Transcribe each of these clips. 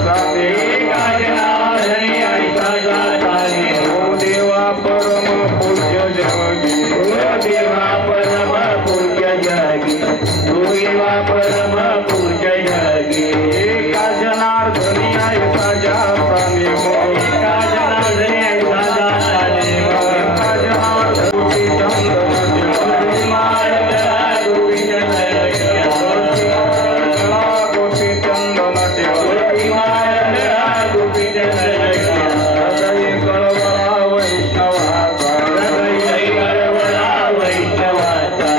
चाले काजनाधनी आणि साजा चाले देवा परम पूज्य जगी देवा परम पूज्य जगी देवा परम पूज्य जगी एका जनार्दनी आहे साजा चाले एका जनार्दनी आणि साजा चाले एका जनार्दनी चंदन गोपी चंदन हृदय कळवळा वैष्णवाचा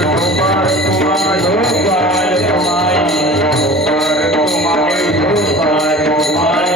गोपाल कुमार गोपाल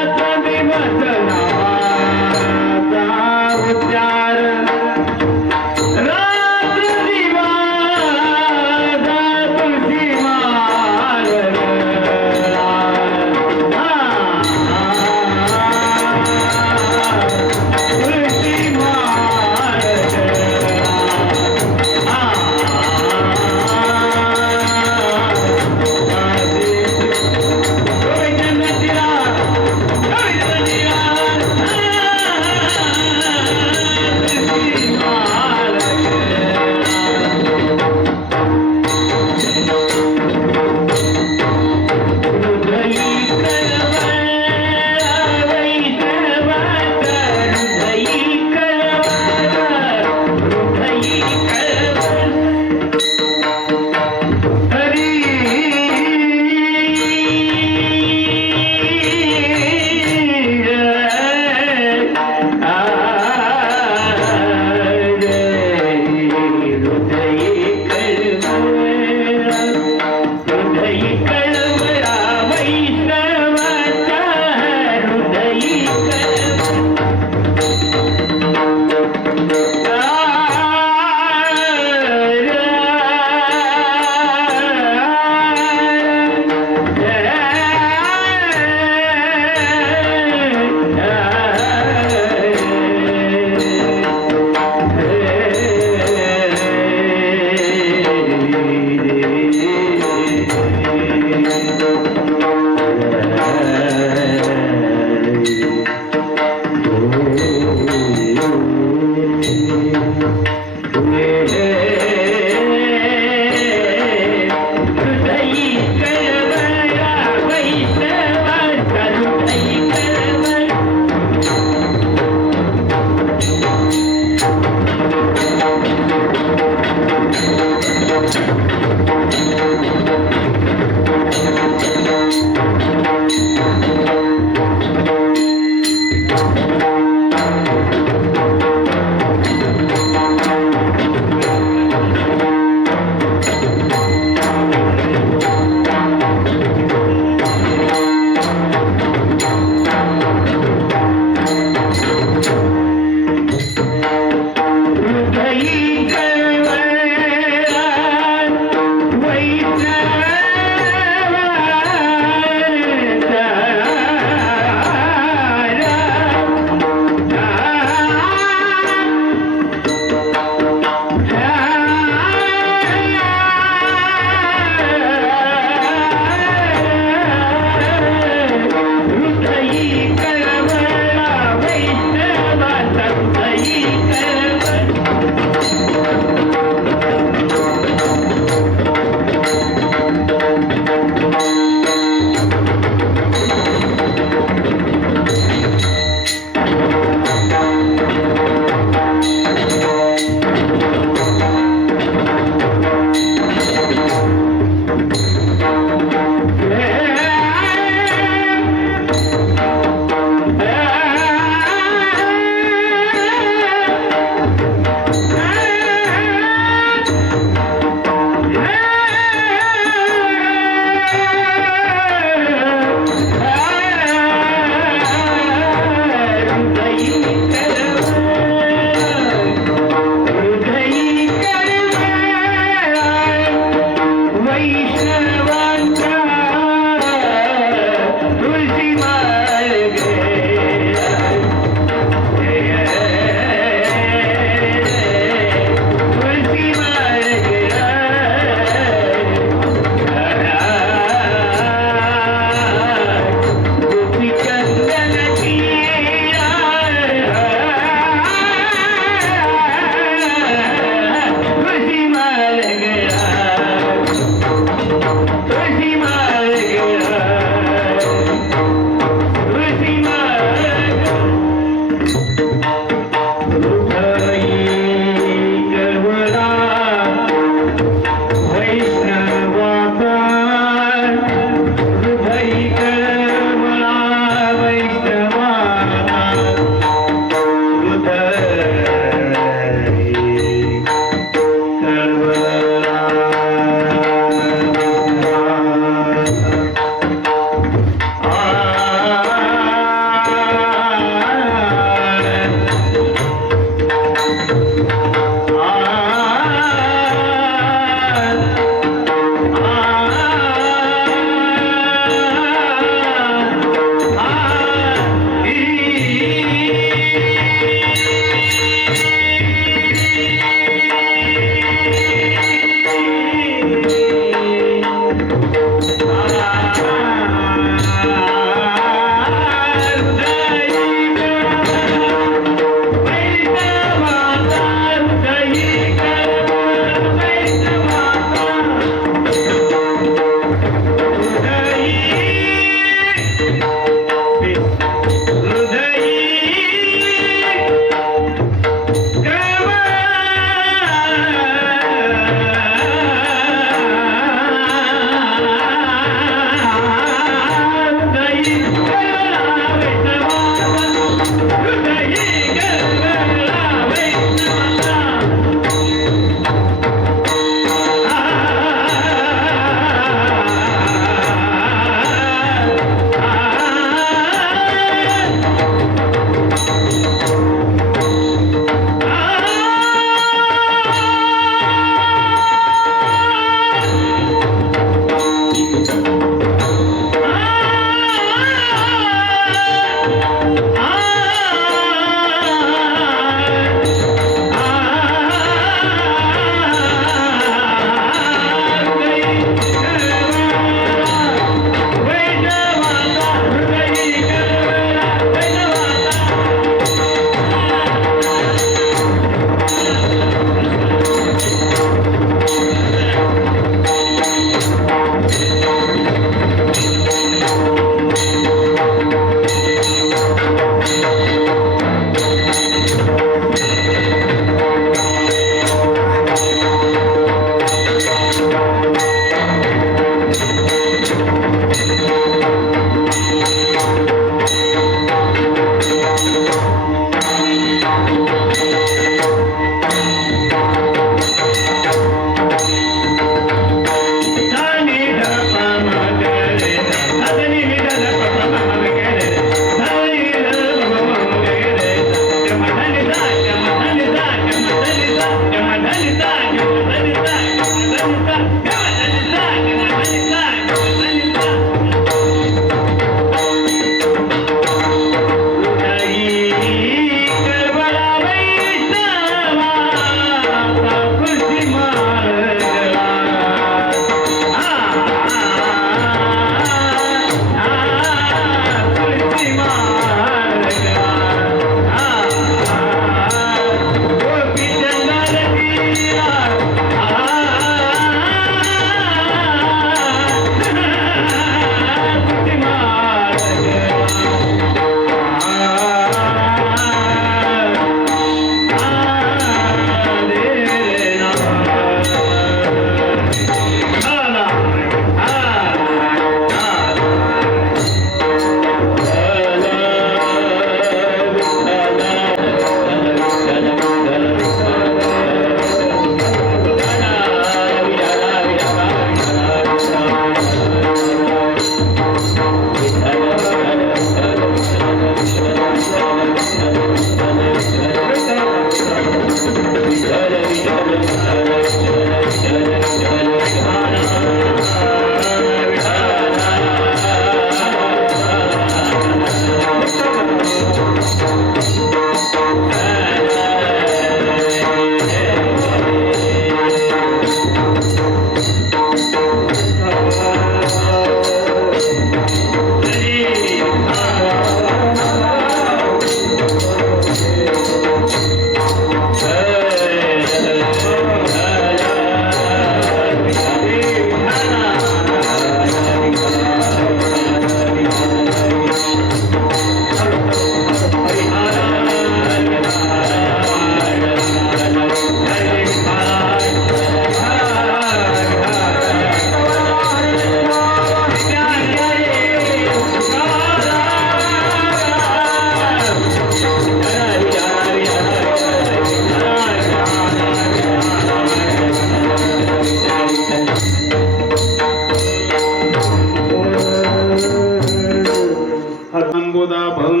गोदाभं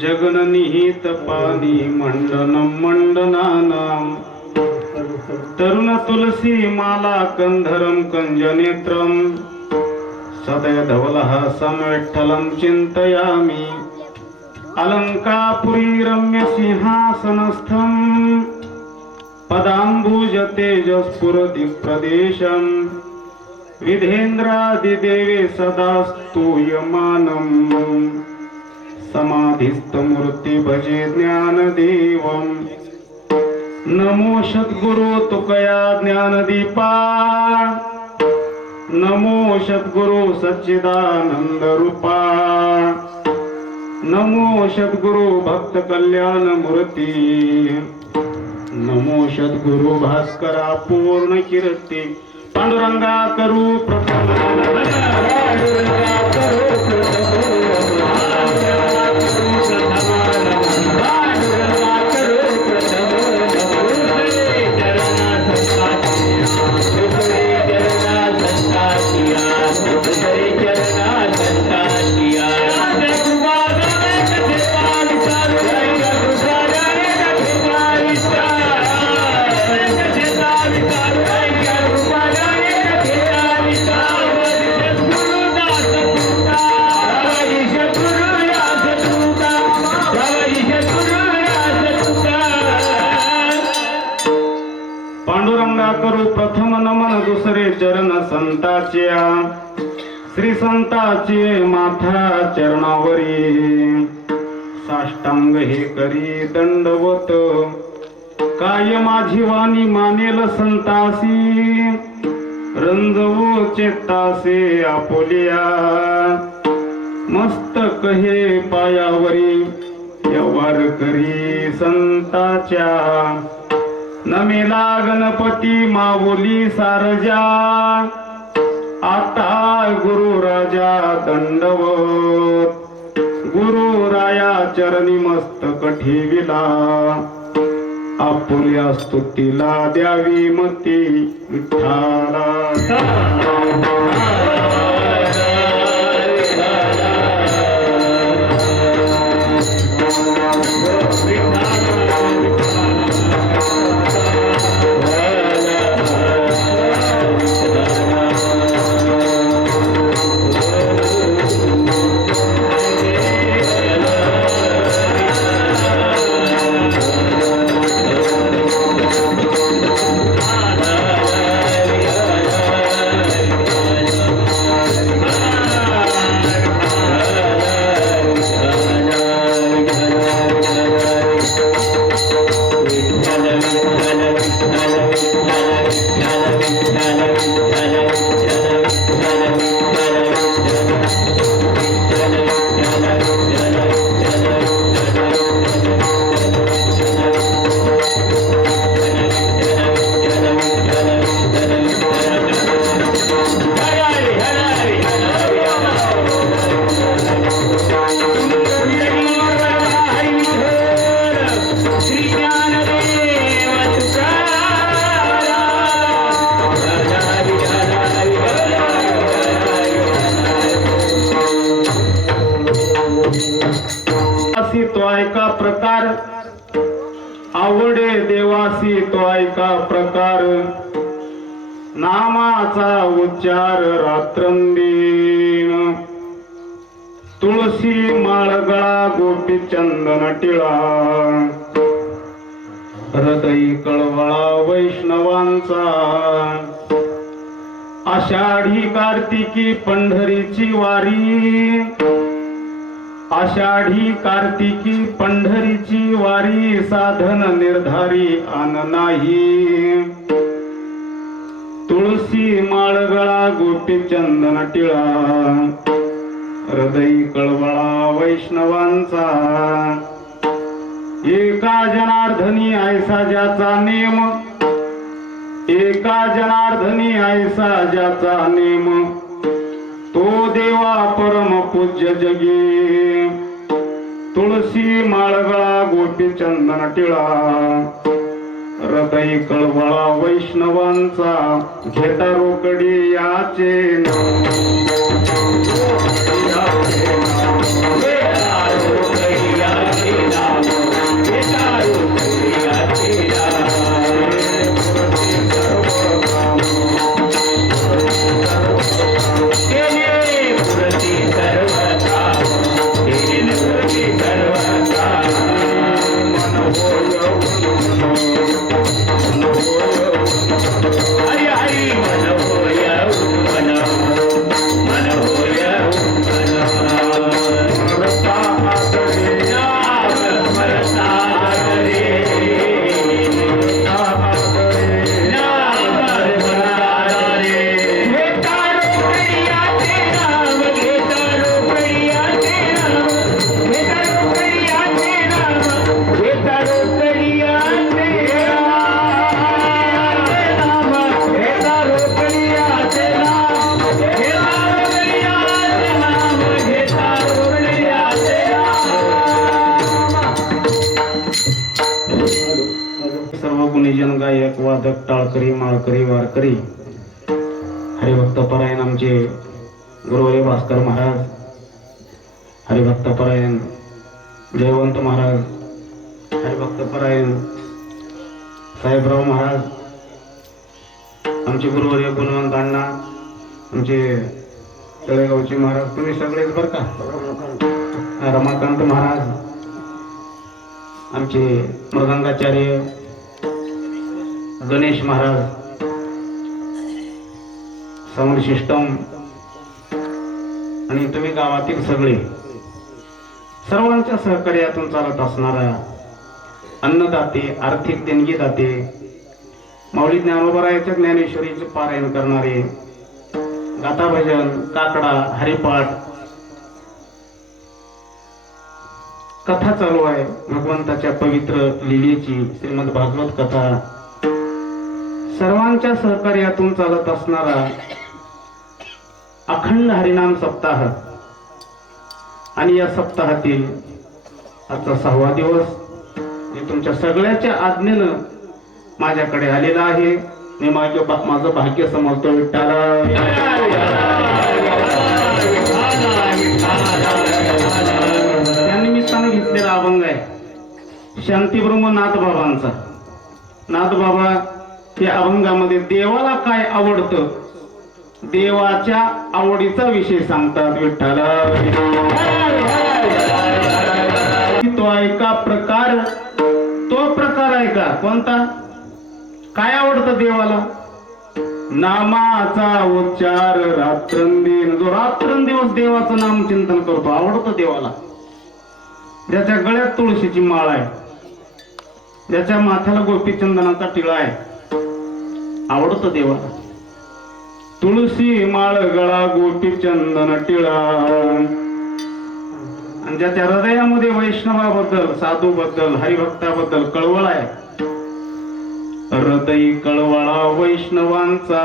जगननिहित पाणी मंडनं मंडनानां तरुण तुलसी माला कंधरं कंजनेत्रं सदय धवलः संविठ्ठलं चिन्तयामि अलंकापुरी रम्य सिंहासनस्थं पदाम्बुज तेजस्फुरदिक्प्रदेशं विधेन्द्रादिदेवे सदा स्तूयमानं समाधिस्थमूर्ति भजे ज्ञानदेवं नमो सद्गुरु तुकया ज्ञानदीपा नमो सद्गुरु सच्चिदानंद रूपा नमो सद्गुरु भक्त कल्याण मूर्ती नमो सद्गुरु भास्करा पूर्ण कीर्ती पांडुरंगा करू प्रथम पांडुरंगा करू प्रथम नमन दुसरे चरण संताच्या श्री संताचे माथा चरणावरी साष्टांग हे करी दंडवत काय माझी वाणी मानेल संतासी रंजवो चेतासे आपोलिया मस्तक हे पायावरी व्यवहार करी संताच्या नमेला गणपती माऊली सारजा आता गुरु राजा दंडवत गुरु राया चरणी मस्तक ठेविला आपुल्या स्तुतीला द्यावी मती विठ्ठला तो ऐका प्रकार आवडे देवासी तो ऐका प्रकार नामाचा उच्चार रात्रंदिन तुळशी माळगळा गोपी चंदन टिळा हृदय कळवळा वैष्णवांचा आषाढी कार्तिकी पंढरीची वारी आषाढी कार्तिकी पंढरीची वारी साधन निर्धारी आन नाही तुळशी माळगळा गोपी चंदन टिळा हृदय कळवळा वैष्णवांचा एका जनार्दनी ऐसा ज्याचा नेम एका जनार्दनी ऐसा ज्याचा नेम तो देवा परम पूज्य जगी तुळशी माळगळा गोपी चंदन टिळा हृदय कळवळा वैष्णवांचा घेता रोकडी याचे नाव साधक टाळकरी माळकरी वारकरी हरिभक्तपरायण आमचे गुरुवर्य भास्कर महाराज, हरिभक्तपरायण जयवंत महाराज, हरिभक्तपरायण साहेबराव महाराज, आमचे गुरुवर्य गुणवंत अण्णा, आमचे तळेगावचे महाराज, तुम्ही सगळेच बरं का, रमाकांत महाराज, आमचे मृदंगाचार्य गणेश महाराज, साऊंड सिस्टम आणि तुम्ही गावातील सगळे सर्वांच्या सहकार्यातून चालत असणारा अन्नदाते, आर्थिक देणगीदाते, माऊली ज्ञानोबरायाच्या ज्ञानेश्वरीचे पारायण करणारे, गाथा भजन, काकडा, हरिपाठ, कथा चालू आहे भगवंताच्या पवित्र लीलेची, श्रीमद भागवत कथा, सर्वांच्या सहकार्यातून चालत असणारा अखंड हरिनाम सप्ताह आणि या सप्ताहातील आजचा 6वा दिवस जे तुमच्या सगळ्याच्या आज्ञेनं माझ्याकडे आलेला आहे. मी माझं भाग्य समजतो. विठ्ठला त्या निमित्तानं घेतलेला अभंग आहे शांतीब्रह्म नाथबाबांचा. नाथबाबा या अभंगामध्ये देवाला काय आवडतं, देवाच्या आवडीचा विषय सांगतात. विठ्ठला तो ऐका प्रकार, तो प्रकार आहे का कोणता, काय आवडतं देवाला, नामाचा उच्चार रात्रंदिन, जो रात्रंदिवस देवाचं नाम चिंतन करतो आवडतं देवाला. ज्याच्या गळ्यात तुळशीची माळ आहे, ज्याच्या माथ्याला गोपीचंदनाचा टिळा आहे, आवडतं देवाला. तुळशी माळ गळा गोपीचंदन टिळा, आणि ज्याच्या हृदयामध्ये वैष्णवाबद्दल, साधूबद्दल, हरिभक्ताबद्दल कळवळ आहे, हृदय कळवळा वैष्णवांचा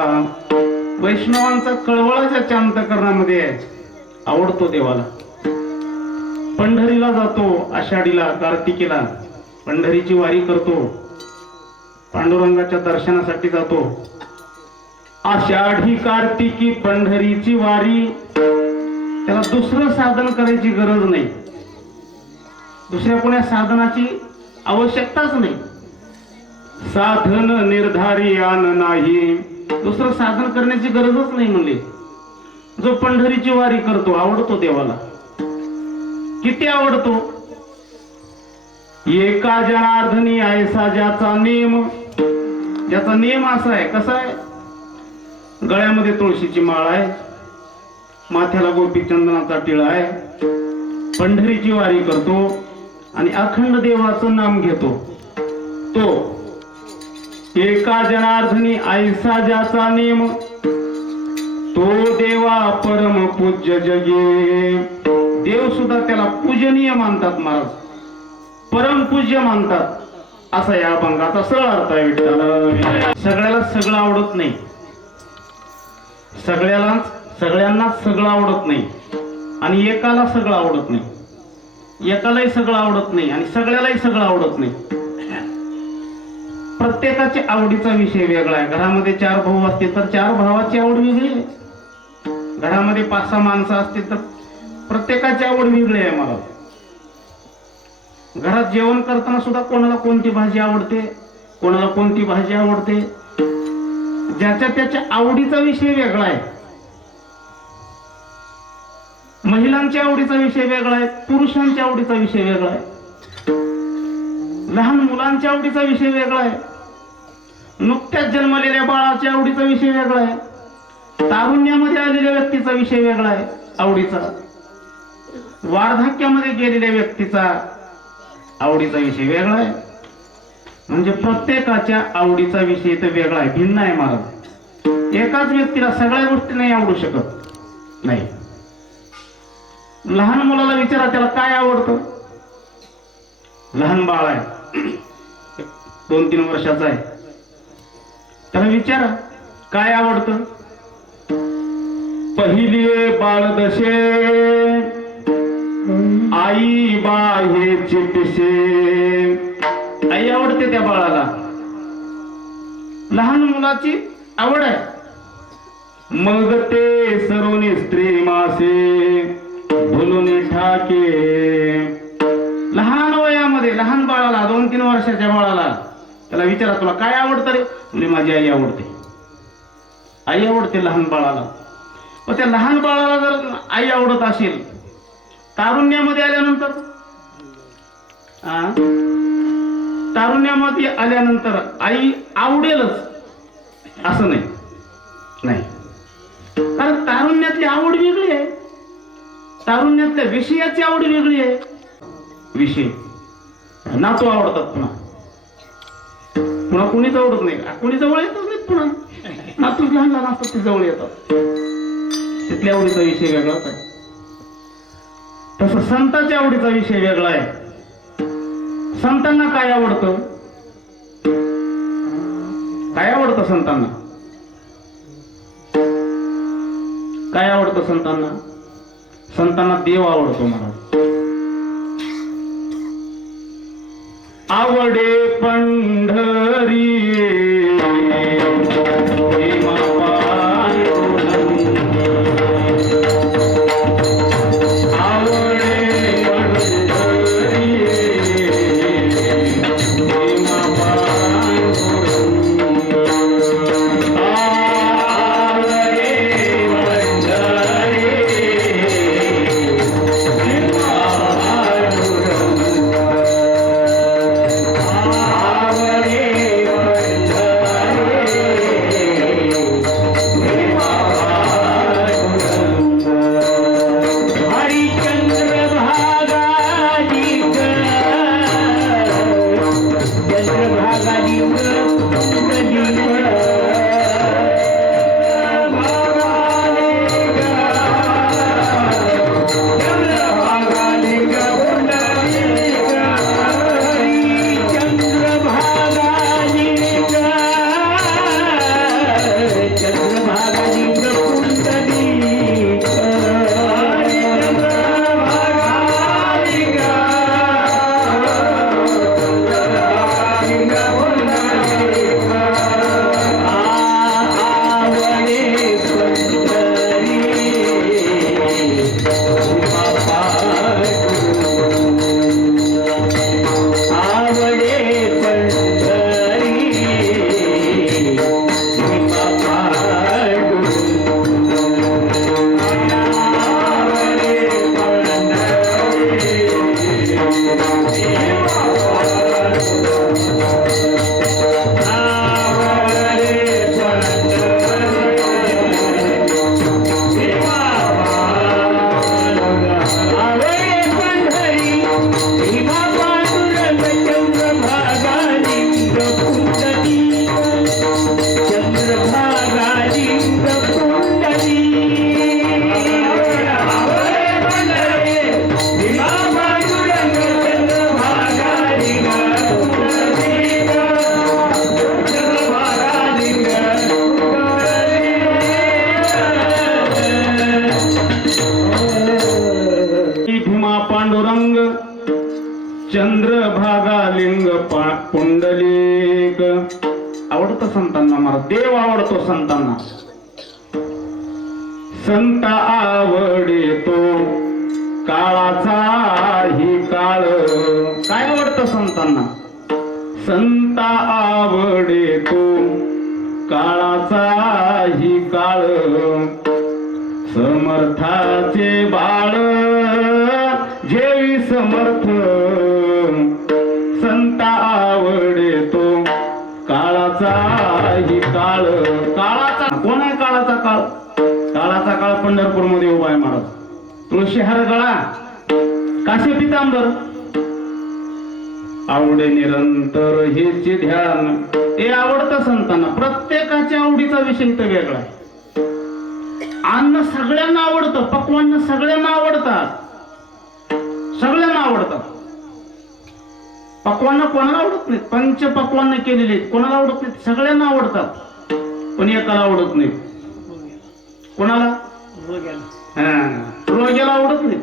कळवळा ज्याच्या अंतःकरणामध्ये आहे, आवडतो देवाला. पंढरीला जातो, आषाढीला, कार्तिकीला पंढरीची वारी करतो, पांडुरंगाच्या दर्शनासाठी जातो. आषाढी कार्तिकी पंढरीची वारी, त्याला दुसरं साधन करायची गरज नाही, दुसऱ्या कोण्या साधनाची आवश्यकताच नाही. साधन निर्धारी आन नाही, दुसरं साधन करण्याची गरजच नाही म्हणले. जो पंढरीची वारी करतो आवडतो देवाला. किती आवडतो, एका जनार्दनी ऐसा ज्याचा नेम, ज्याचा नेम असा आहे, कसा आहे, गळ्यामध्ये तुळशीची माळ आहे, माथ्याला गोपीचंदनाचा टिळा आहे, पंढरीची वारी करतो आणि अखंड देवाचं नाम घेतो. तो एका जनार्दनी ऐसा ज्याचा नेम, तो देवा परम पूज्य जगे. देव सुद्धा त्याला पूजनीय मानतात महाराज, परम पूज्य मानतात. असा या अभंगाचा सरळ अर्थ आहे. विठ्ठला सगळ्याला सगळं आवडत नाही, सगळ्यांना सगळं आवडत नाही, आणि एकाला सगळं आवडत नाही, एकालाही सगळं आवडत नाही, आणि सगळ्यालाही सगळं आवडत नाही. प्रत्येकाच्या आवडीचा विषय वेगळा आहे. घरामध्ये 4 भाऊ असतील तर 4 भावाची आवड वेगळी आहे. घरामध्ये 5-6 माणसं असतील तर प्रत्येकाची आवड वेगळी आहे. मला घरात जेवण करताना सुद्धा कोणाला कोणती भाजी आवडते, कोणाला कोणती भाजी आवडते, ज्याच्या त्याच्या आवडीचा विषय वेगळा आहे. महिलांच्या आवडीचा विषय वेगळा आहे, पुरुषांच्या आवडीचा विषय वेगळा आहे, लहान मुलांच्या आवडीचा विषय वेगळा आहे, नुकत्याच जन्मलेल्या बाळाच्या आवडीचा विषय वेगळा आहे, तारुण्यामध्ये आलेल्या व्यक्तीचा विषय वेगळा आहे आवडीचा, वार्धक्यामध्ये गेलेल्या व्यक्तीचा आवडीचा विषय वेगळा आहे. म्हणजे प्रत्येकाच्या आवडीचा विषय तर वेगळा आहे, भिन्न आहे महाराज. एकाच व्यक्तीला सगळ्या गोष्टी नाही आवडू शकत नाही. लहान मुलाला विचारा त्याला काय आवडतं, लहान बाळ आहे 2-3 वर्षाचा आहे, त्याला विचारा काय आवडतं. पहिली बाळदशे आई बाहेरची पिसे, आई आवडते त्या बाळाला. लहान मुलाची आवड आहे. मग ते सरोनी स्त्री मासे भुलून ठाके. लहान वयामध्ये लहान बाळाला 2-3 वर्षाच्या बाळाला त्याला विचारा तुला काय आवडतं रे? म्हणजे माझी आई आवडते. आई आवडते लहान बाळाला. पण त्या लहान बाळाला जर आई आवडत असेल, तारुण्यामध्ये आल्यानंतर तारुण्यामध्ये आल्यानंतर आई आवडेलच असं नाही. कारण तारुण्यातली आवड वेगळी आहे. तारुण्यातल्या विषयाची आवड वेगळी आहे. विषय नातू आवडतात, पुन्हा कुणीच आवडत नाही. कुणी जवळ येतच नाही. पुन्हा नातूच लहान लहान असतात ते जवळ येतात. तिथल्या आवडीचा विषय वेगळाच आहे. तसं संतांच्या आवडीचा विषय वेगळा आहे. संतांना काय आवडतं? काय आवडतं संतांना? काय आवडतं संतांना? संतांना देव आवडतो महाराज. आवडे पंढरी चंद्रभागा लिंग पुंडलिक आवडतं संतांना. मला देव आवडतो संतांना. संत आवडे तो काळाचा ही काळ. काय आवडतं संतांना? संत आवडे तो काळाचा ही काळ. समर्थाचे बाळ जेवी समर्थ. संत आवडे तो काळाचा ही काळ. काळाचा कोण आहे? काळाचा काळ. काळाचा काळ पंढरपूर मध्ये उभा आहे महाराज. तुळशीहार गळा, काशी पितांबर. आवडे निरंतर हेचे ध्यान. हे आवडतं संतांना. प्रत्येकाच्या आवडीचा विषय तर वेगळा आहे. अन्न सगळ्यांना आवडतं. पक्वान्न सगळ्यांना आवडतात. सगळ्यांना आवडतात. पक्वान्न कोणाला आवडत नाहीत. पंच पक्वान्न केलेले कोणाला आवडत नाहीत. सगळ्यांना आवडतात. पण एकाला आवडत नाही. कोणाला? रोग्याला आवडत नाही.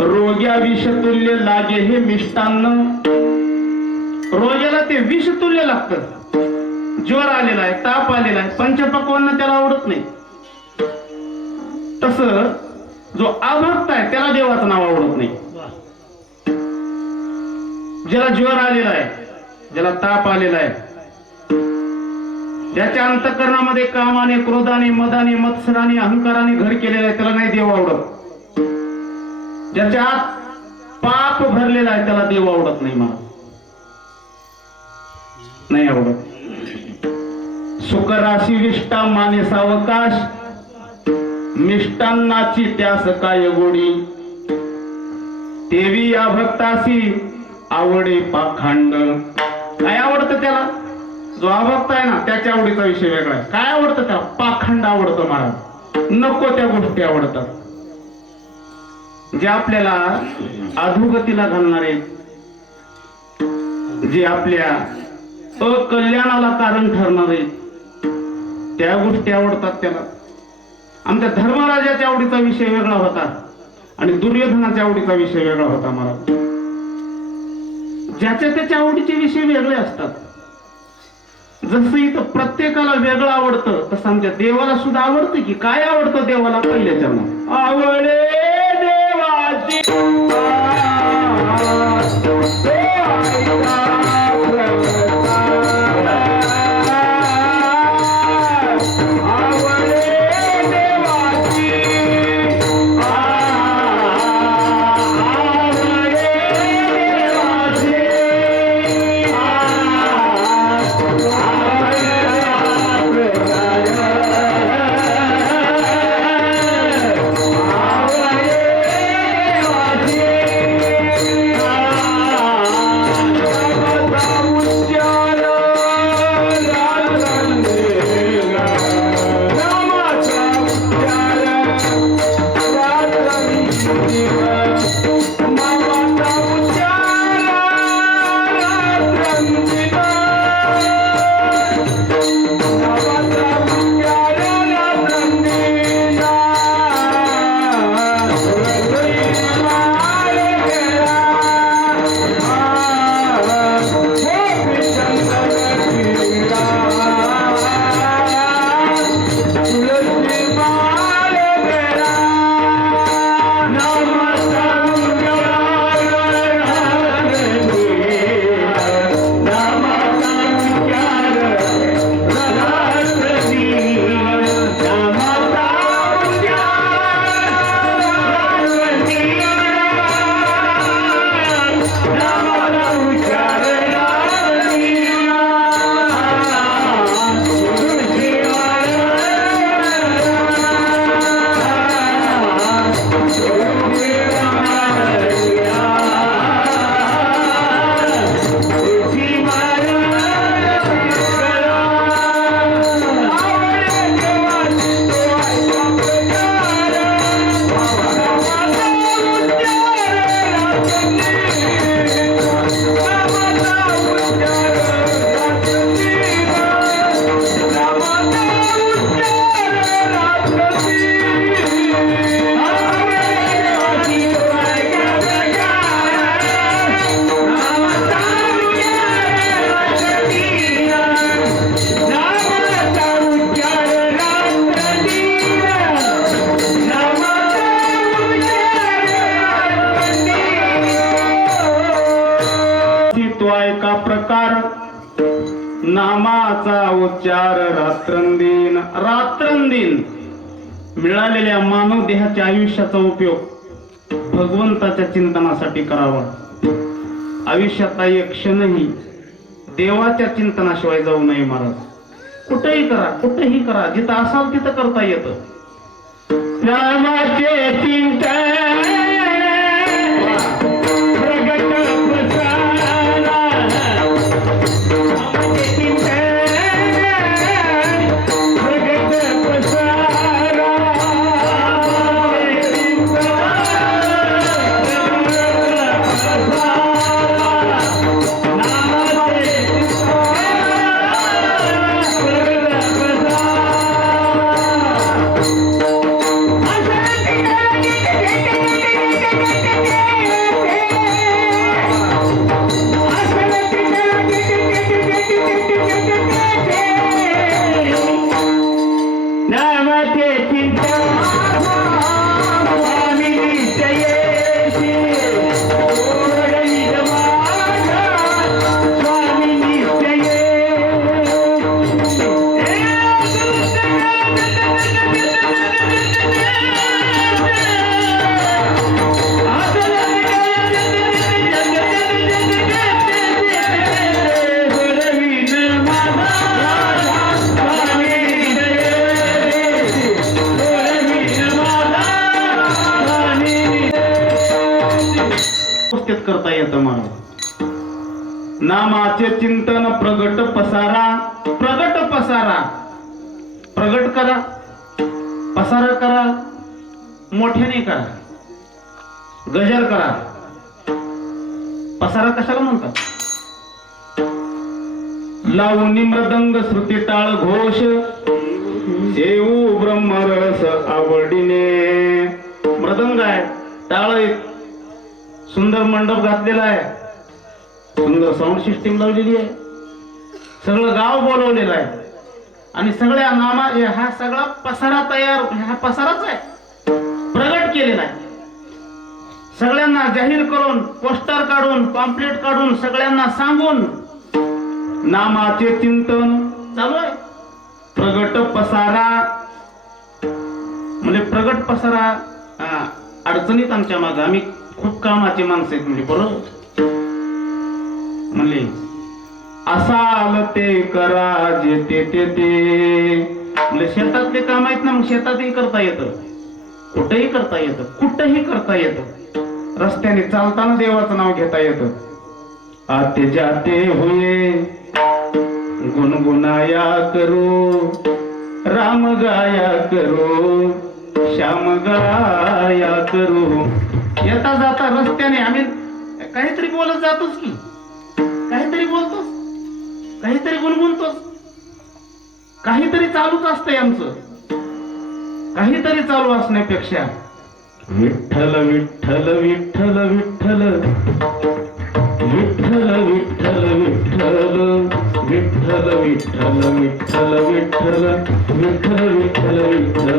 रोग्या विषतुल्य लागे हे मिष्टान्न. रोग्याला ते विषतुल्य लागतं. ज्वर आलेला आहे, ताप आलेला आहे, पंचपक्वान्न त्याला आवडत नाही. तस जो अभक्त आहे त्याला देवाचं नाव आवडत नाही. ज्याला ज्वर आलेला आहे, ज्याला ताप आलेला आहे, ज्याच्या अंतःकरणामध्ये कामाने, क्रोधाने, मदाने, मत्सराने, अहंकाराने घर केलेलं आहे त्याला नाही देव आवडत. ज्याच्या आत पाप भरलेला आहे त्याला देव आवडत नाही. मला नाही आवडत. सुखराशी विष्टा माने सावकाश, मिष्टान्नाची त्यास काय गोडी, देवी या भक्तासी आवडे पाखंड. काय आवडतं त्याला? जो अभक्त आहे ना त्याच्या आवडीचा विषय वेगळा आहे. काय आवडतं त्याला? पाखंड आवडतं महाराज. नको त्या गोष्टी आवडतात. जे आपल्याला अधोगतीला घालणारे, जे आपल्या अकल्याणाला कारण ठरणारे त्या गोष्टी आवडतात त्याला. आमच्या धर्मराजाच्या आवडीचा विषय वेगळा होता आणि दुर्योधनाच्या आवडीचा विषय वेगळा होता महाराज. ज्याच्या त्याच्या आवडीचे विषय वेगळे असतात. जसं इथं प्रत्येकाला वेगळं आवडतं तसं आमच्या देवाला सुद्धा आवडतं. की काय आवडतं देवाला? पहिल्याच्या नाव आवडे देवाची का प्रकार नामाचा उच्चार रात्रंदिन. रात्रंदिन मिळालेल्या मानव देहाच्या आयुष्याचा उपयोग भगवंताच्या चिंतनासाठी करावा. आयुष्यातला एक क्षणही देवाच्या चिंतनाशिवाय जाऊ नये महाराज. कुठेही करा, कुठेही करा, जिथं असाल तिथं करता येतं. रामाचे चिंतन निश्चित करता येतं मला. नामाचे चिंतन प्रगट पसारा, प्रगट पसारा, प्रगट करा, पसारा करा, मोठ्याने करा, गजर करा. पसारा कशाला म्हणतात? लावणी मृदंग श्रुती टाळ घोष, सेऊ ब्रह्मरस आवडीने. मृदंग आहे, टाळ आहे, सुंदर मंडप घातलेला आहे, सुंदर साऊंड सिस्टीम लावलेली आहे, सगळं गाव बोलवलेलं आहे आणि सगळ्या नामा हा सगळा पसारा तयार, हा पसाराच आहे, प्रगट केलेला आहे. सगळ्यांना जाहीर करून, पोस्टर काढून, पॉम्पलेट काढून, सगळ्यांना सांगून नामाचे चिंतन चालू आहे. प्रगट पसारा म्हणजे प्रगट पसारा. अडचणीत आमच्या मागे आम्ही खूप कामाचे माणसं आहेत म्हणजे बरोबर म्हणले. असाल ते करा जे ते म्हणजे शेतातले काम आहेत ना, मग शेतातही करता येतं, कुठेही करता येतं, कुठेही करता येतं. रस्त्याने चालताना देवाचं नाव घेता येतं. आते जाते हुए गुणगुनाया करो, राम गाया करो, श्याम गाया करो. येता जाता रस्त्याने आम्ही काहीतरी बोलत जातोच की, काहीतरी बोलतोच, काहीतरी गुणगुणतोच, काहीतरी चालूच असतंय आमचं. काहीतरी चालू असण्यापेक्षा विठ्ठल विठ्ठल विठ्ठल विठ्ठल विठ्ठल विठ्ठल विठ्ठल विठ्ठल विठ्ठल विठ्ठल विठ्ठल विठ्ठल विठ्ठल विठ्ठल.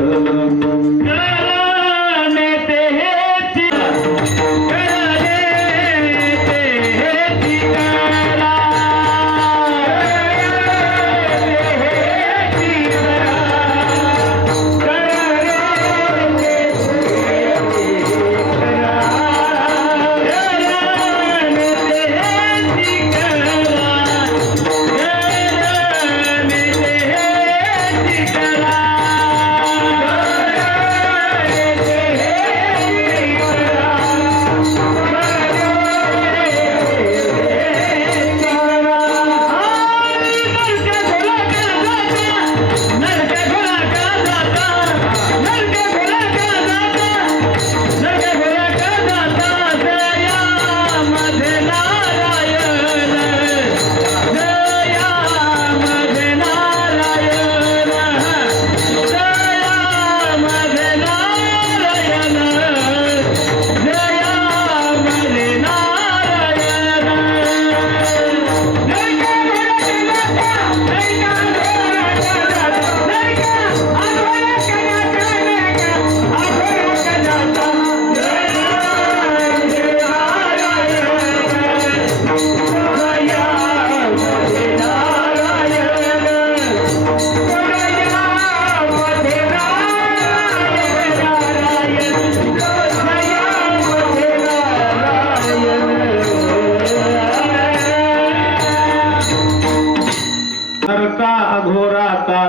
का अघोरा का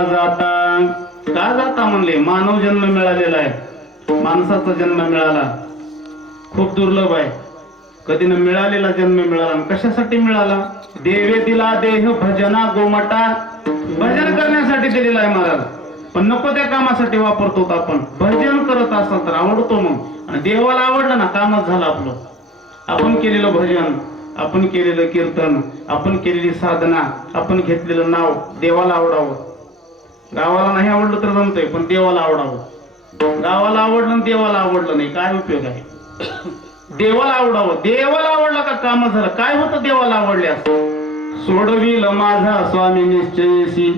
जाता म्हणले. मानव जन्म मिळालेला आहे, माणसाचा जन्म मिळाला खूप दुर्लभ आहे. कधी न मिळालेला जन्म मिळाला. कशासाठी मिळाला? देवे दिला देह भजना गोमटा, भजन करण्यासाठी दिलेला आहे महाराज. पण नको त्या कामासाठी वापरतो आपण. भजन करत असाल तर आवडतो मग, आणि देवाला आवडलं ना कामच झालं आपलं. आपण केलेलं भजन, आपण केलेलं कीर्तन, आपण केलेली साधना, आपण घेतलेलं नाव देवाला आवडावं. गावाला नाही आवडलं तर जमतंय, पण देवाला आवडावं. गावाला आवडलं आणि देवाला आवडलं नाही काय उपयोग आहे? देवाला आवडावं. देवाला आवडलं का काम झालं. काय होतं देवाला आवडल्यास? सोडविल माझा स्वामी निश्चयसी,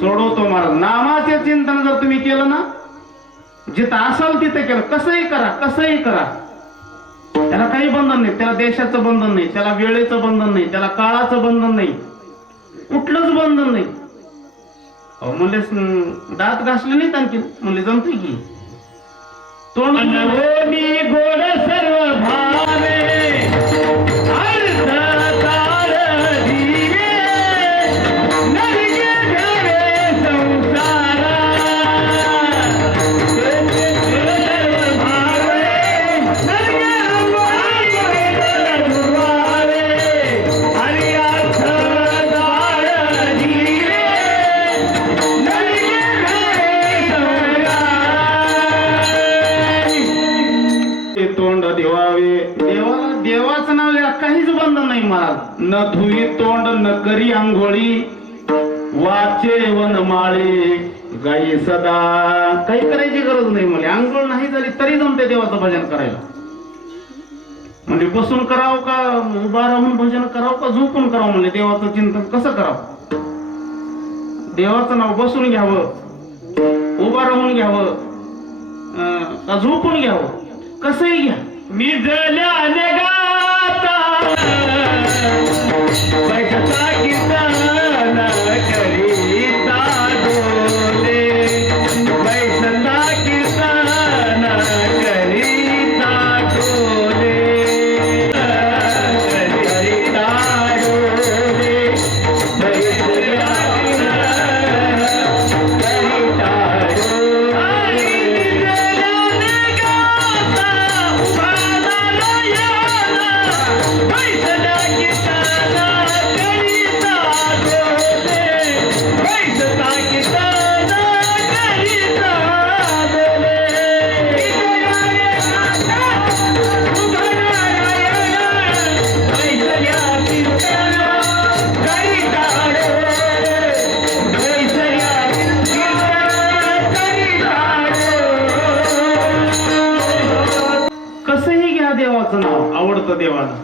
सोडवतो महाराज. नामाचे चिंतन जर तुम्ही केलं ना, जिथं असाल तिथे केलं, कसंही करा, कसंही करा, त्याला काही बंधन नाही. त्याला देशाचं बंधन नाही, त्याला वेळेचं बंधन नाही, त्याला काळाचं बंधन नाही, कुठलंच बंधन नाही. म्हणले दात घासले नाहीत आणखी, म्हणले जमते की तोंड गोड सर्व भावे तोंड धुवावे. देवाचं नाव घ्या, काहीच बंधन नाही महाराज. न धुई तोंड न करी आंघोळी, वाचे वनमाळे गाई सदा. काही करायची गरज नाही मला, आंघोळ नाही झाली तरी जमते देवाचं भजन करायला. म्हणजे बसून करावं का उभा राहून भजन करावं का झोपून करावं, म्हणजे देवाचं चिंतन कसं करावं. देवाचं नाव बसून घ्यावं, उभा राहून घ्यावं का झोपून घ्यावं, कसंही घ्या. निजल्याने गाता पैसा कीर्तन करीता डोले, पैसा कीर्तन करीता डोले, करीता डोले, पैसा करीता डोले. कसंही घ्या देवाचं नाव, आवडतं देवाला,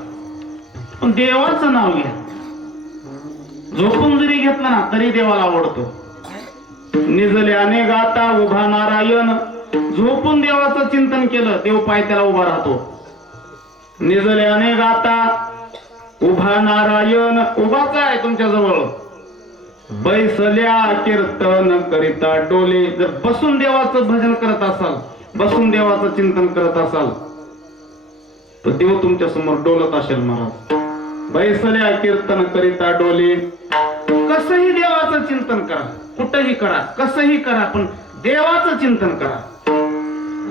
पण देवाचं नाव घ्या. झोपून जरी घेतलं ना तरी देवाला आवडतो. निजल्याने गाता उभा नारायण, झोपून देवाचं चिंतन केलं देव पायथ्याला उभा राहतो. निजल्याने गाता उभा नारायण, उभाच आहे तुमच्या जवळ. बैसल्या कीर्तन करिता डोले. जर बसून देवाचं भजन करत असाल, बसून देवाचं चिंतन करत असाल तर देव तुमच्या समोर डोलत असेल महाराज. बैसल्या कीर्तन करिता डोले. कसंही देवाचं चिंतन करा, कुठंही करा, कसंही करा, पण देवाचं चिंतन करा.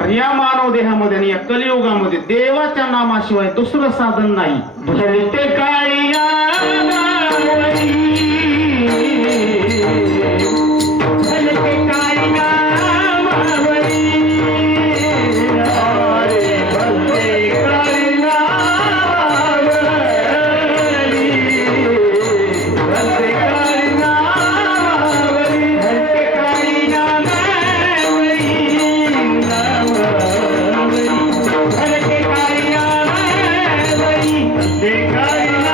आणि या मानव देहामध्ये आणि या कलियुगामध्ये देवाच्या नामाशिवाय दुसरं साधन नाही. भरते काळिया नावरी, भरते काळिया नावरी, अरे भरते काळिया नावरी, भरते काळिया नावरी, भरते काळिया नावरी, भरते काळिया नावरी, भरते काळिया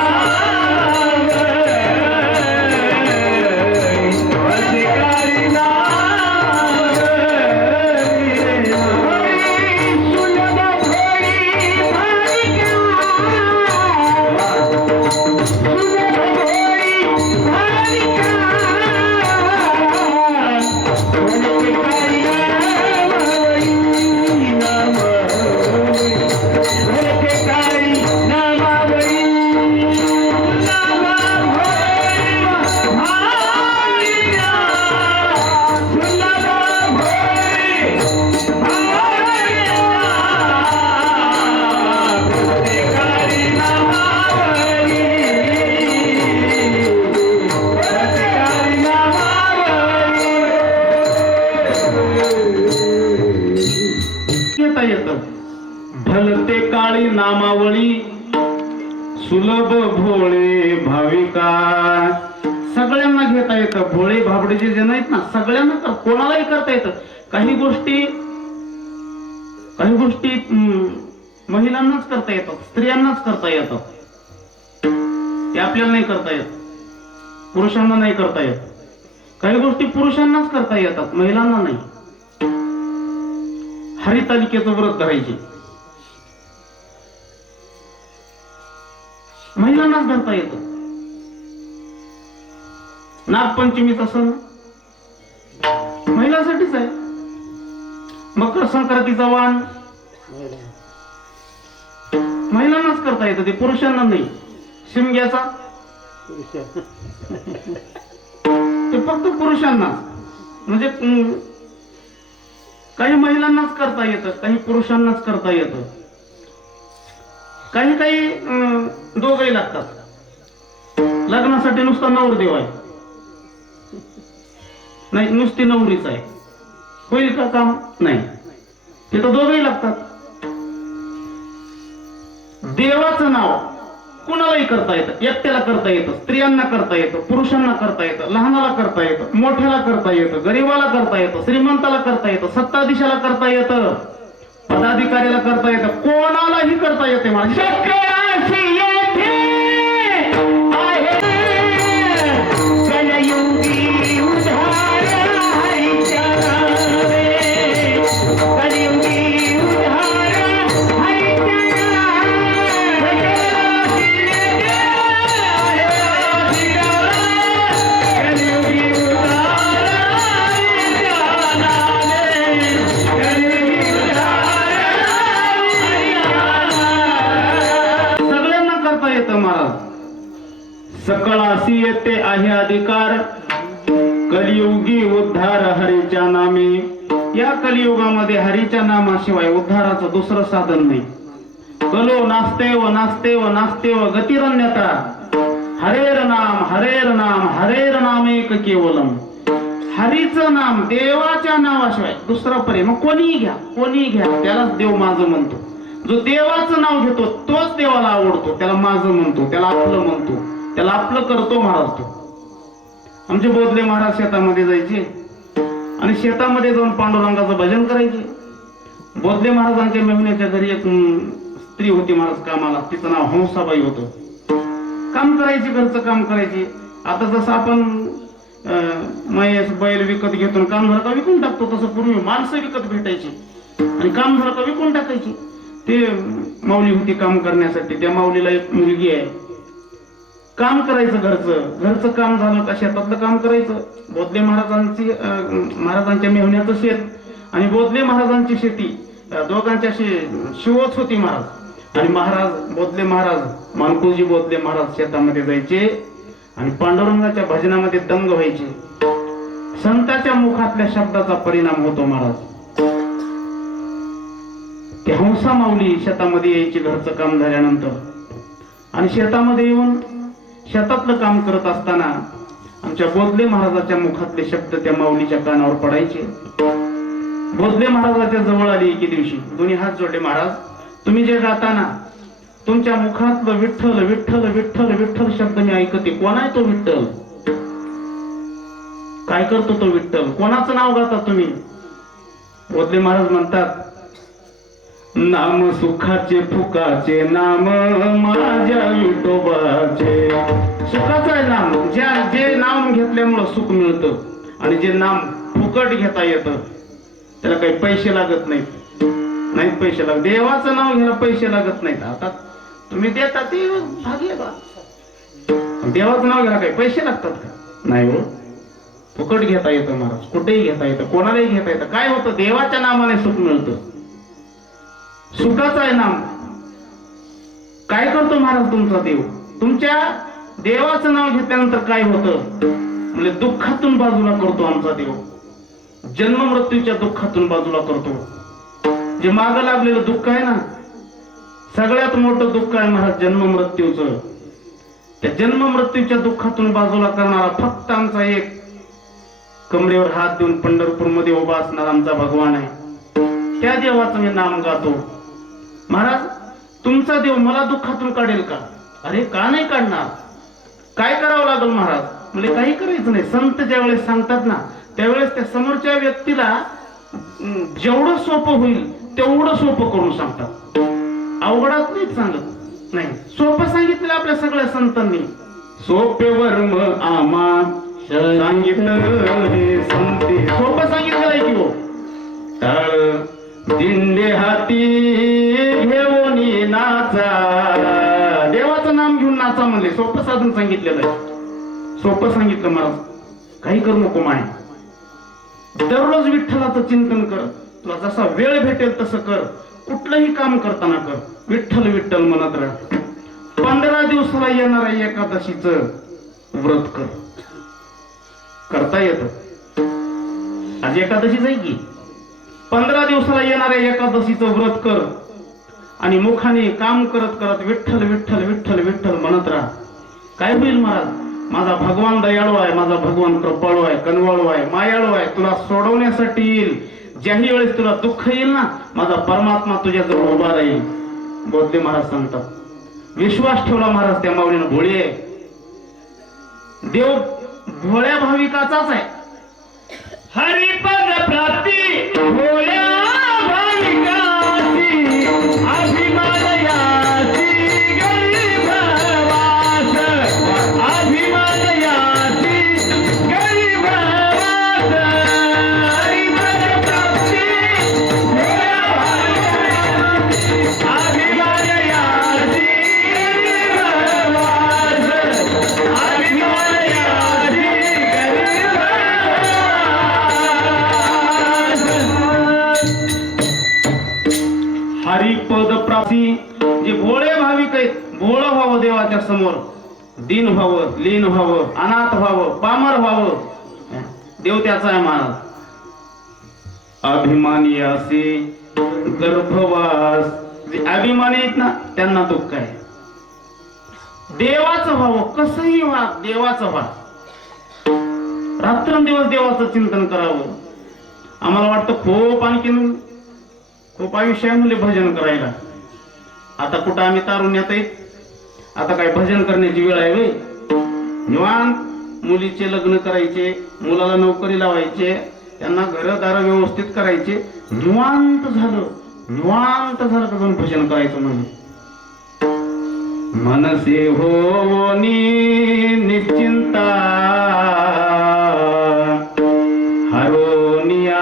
घेता येतं. भलते काळी नामावळी, सुलभ भोळे भाविका. सगळ्यांना घेता येतं. भोळे भाबडे जे जण आहेत ना, सगळ्यांना, कोणालाही करता येतं. काही गोष्टी महिलांनाच करता येतात, स्त्रियांनाच करता येतात. ते आपल्याला नाही करता येत, पुरुषांना नाही करता येत. काही गोष्टी पुरुषांनाच करता येतात, महिलांना नाही. हरितालिकेचं व्रत धरायचे महिलांनाच धरता येतं. नागपंचमीचा सण महिलांसाठीच आहे. मकर संक्रांतीचा वाण महिलांनाच करता येतं, ते पुरुषांना नाही. शिमग्याचा ते फक्त पुरुषांना, म्हणजे काही महिलांनाच करता येतं, काही पुरुषांनाच करता येतं. काही काही दोघंही लागतात. लग्नासाठी नुसता नवरदेव आहे, नाही नुसती नवरीच आहे, होईल का काम? नाही, तिथं दोघंही लागतात. देवाचं नाव कुणालाही करता येतं, एकट्याला करता येतं, स्त्रियांना करता येतं, पुरुषांना करता येतं, लहानाला करता येतं, मोठ्याला करता येतं, गरीबाला करता येतं, श्रीमंताला करता येतं, सत्ताधीशाला करता येतं, पदाधिकाऱ्याला करता येतं, कोणालाही करता येते. माझ्या सकळासी येते आहे अधिकार, कलियुगी उद्धार हरीच्या नामी. या कलियुगामध्ये हरीच्या नामाशिवाय उद्धाराचं दुसरं साधन नाही. कलो नास्तेव नास्तेव नास्तेव गतिरन्यता, हरेर नाम हरेर नाम एक केवलम. हरीचं नाम, देवाच्या नावाशिवाय दुसरा पर्याय. मग कोणीही घ्या, त्यालाच देव माझं म्हणतो. जो देवाचं नाव घेतो तोच देवाला आवडतो, त्याला माझं म्हणतो, त्याला आपलं म्हणतो, त्याला आपलं करतो महाराज तो. आमचे बोधले महाराज शेतामध्ये जायचे आणि शेतामध्ये जाऊन पांडुरंगाचं भजन करायचे. बोधले महाराजांच्या मेहुण्याच्या घरी एक स्त्री होती महाराज कामाला, तिचं नाव हंसाबाई होतं. काम करायची, घरचं काम करायची. आता जसं आपण म्हैस बैल विकत घेतो, काम झालं का विकून टाकतो, तसं पूर्वी माणसं विकत भेटायची आणि काम झालं का विकून टाकायची. ते माऊली होती काम करण्यासाठी. त्या माऊलीला एक मुलगी आहे. काम करायचं, घरचं काम झालं का शेतातलं काम करायचं. बोधले महाराजांच्या मेहुण्याचं शेत आणि बोधले महाराजांची शेती, दोघांची अशी शिवच होती महाराज. आणि बोधले महाराज, मानकुजी बोधले महाराज शेतामध्ये जायचे आणि पांडुरंगाच्या भजनामध्ये दंग व्हायचे. संताच्या मुखातल्या शब्दाचा परिणाम होतो महाराज. ते हंसा माऊली शेतामध्ये यायची घरचं काम झाल्यानंतर आणि शेतामध्ये येऊन शेतातलं काम करत असताना आमच्या बोधले महाराजाच्या मुखातले शब्द त्या माऊलीच्या कानावर पडायचे. बोधले महाराजाच्या जवळ आली एके दिवशी, दोन्ही हात जोडले. महाराज, तुम्ही जे गाताना तुमच्या मुखातलं विठ्ठल विठ्ठल विठ्ठल विठ्ठल शब्द मी ऐकते. कोण आहे तो विठ्ठल? काय करतो तो विठ्ठल? कोणाचं नाव गाता तुम्ही? बोधले महाराज म्हणतात, नाम सुखाचे फुकाचे नाम माझ्या विठोबाचे. सुखाचं आहे नाम, जे नाम घेतल्यामुळं सुख मिळतं आणि जे नाम फुकट घेता येतं त्याला काही पैसे लागत नाहीत पैसे लागत. देवाचं नाव घ्यायला पैसे लागत नाहीत. आता तुम्ही देता ते भागले बा. देवाचं नाव घ्यायला काही पैसे लागतात का? नाही हो, फुकट घेता येतं महाराज, कुठेही घेता येतं, कोणालाही घेता येतं. काय होतं? देवाच्या नामाने सुख मिळतं. सुखाचं आहे नाम. काय करतो महाराज तुमचा देव? तुमच्या देवाचं नाव घेतल्यानंतर काय होतं? म्हणजे दुःखातून बाजूला करतो आमचा देव. जन्म मृत्यूच्या दुःखातून बाजूला करतो. जे मागं लागलेलं दुःख आहे ना, सगळ्यात मोठं दुःख आहे महाराज जन्म मृत्यूचं. त्या जन्म मृत्यूच्या दुःखातून बाजूला करणारा फक्त आमचा एक कमरेवर हात देऊन पंढरपूर मध्ये उभा असणारा आमचा भगवान आहे. त्या देवाचं मी नाम गातो. महाराज, तुमचा देव मला दुःखातून काढेल का? अरे, का नाही काढणार? काय करावं लागेल महाराज? म्हणजे काही करायचं नाही. संत ज्यावेळेस सांगतात ना, त्यावेळेस त्या समोरच्या व्यक्तीला जेवढं सोपं होईल तेवढं सोपं करून सांगतात. अवघडात नाही सांगत, नाही, सोपं सांगितलं आपल्या सगळ्या संतांनी. सोपे वर्म आमा सांगितलं हे संते. सोपं सांगितलं आहे की हो. टाळ दिंडे हाती घेऊन नाचा, देवाचं नाम घेऊन नाचा म्हणले. सोपं साधून सांगितलेलं आहे. सोपं सांगितलं महाराज. काही करू नको माय. दररोज विठ्ठलाचं चिंतन कर. तुला जसा वेळ भेटेल तसं कर. कुठलंही काम करताना कर. विठ्ठल विठ्ठल म्हणत राह. 15 दिवसाला येणाऱ्या एकादशीचं व्रत कर. करता येतं. आज एकादशीच आहे की. 15 दिवसाला येणाऱ्या एकादशीचं व्रत कर आणि मुखाने काम करत करत विठ्ठल विठ्ठल विठ्ठल विठ्ठल म्हणत राहा. काय होईल महाराज? माझा भगवान दयाळू आहे, माझा भगवान कृपाळू आहे, कनवाळू आहे, मायाळू आहे. तुला सोडवण्यासाठी येईल. ज्याही वेळेस तुला दुःख येईल ना, माझा परमात्मा तुझ्याजवळ उभा राहील. बोधले महाराज सांगतात. विश्वास ठेवला महाराज त्या माऊलीनं. भोळी आहे देव, भोळ्या भाविकाचाच आहे. हरिपद प्राप्ती भोळ्या भाविकाची, अभिमानयाची गरीबवास, अभिमानयाची गरीबवास. हरिपद प्राप्ती भोळ्या भाविकाची, अभिमानयाची गरीबवास, अभिमानयाची हरिपद प्राप्ती. जे भोळे भाविक आहेत, भोळ व्हावं देवाच्या समोर, दीन व्हावं, लीन व्हावं, अनाथ व्हावं, पामर व्हावं, देव त्याचा आहे महाराज. अभिमानी असे गर्भवास. जे अभिमानी आहेत ना त्यांना दुःख आहे. देवाचं व्हावं, कसंही व्हा, देवाचं व्हा. रात्रंदिवस देवाचं चिंतन करावं. आम्हाला वाटतं खूप आयुष्य आहे मुले भजन करायला. आता कुठं आम्ही तारुण्यात आहेत, आता काय भजन करण्याची वेळ आहे वे. निवांत मुलीचे लग्न करायचे, मुलाला नोकरी लावायचे, त्यांना घरदार व्यवस्थित करायचे. निवांत झालं का जाऊन भजन करायचं म्हणजे. मनसे होनी निश्चिंता, हरोनिया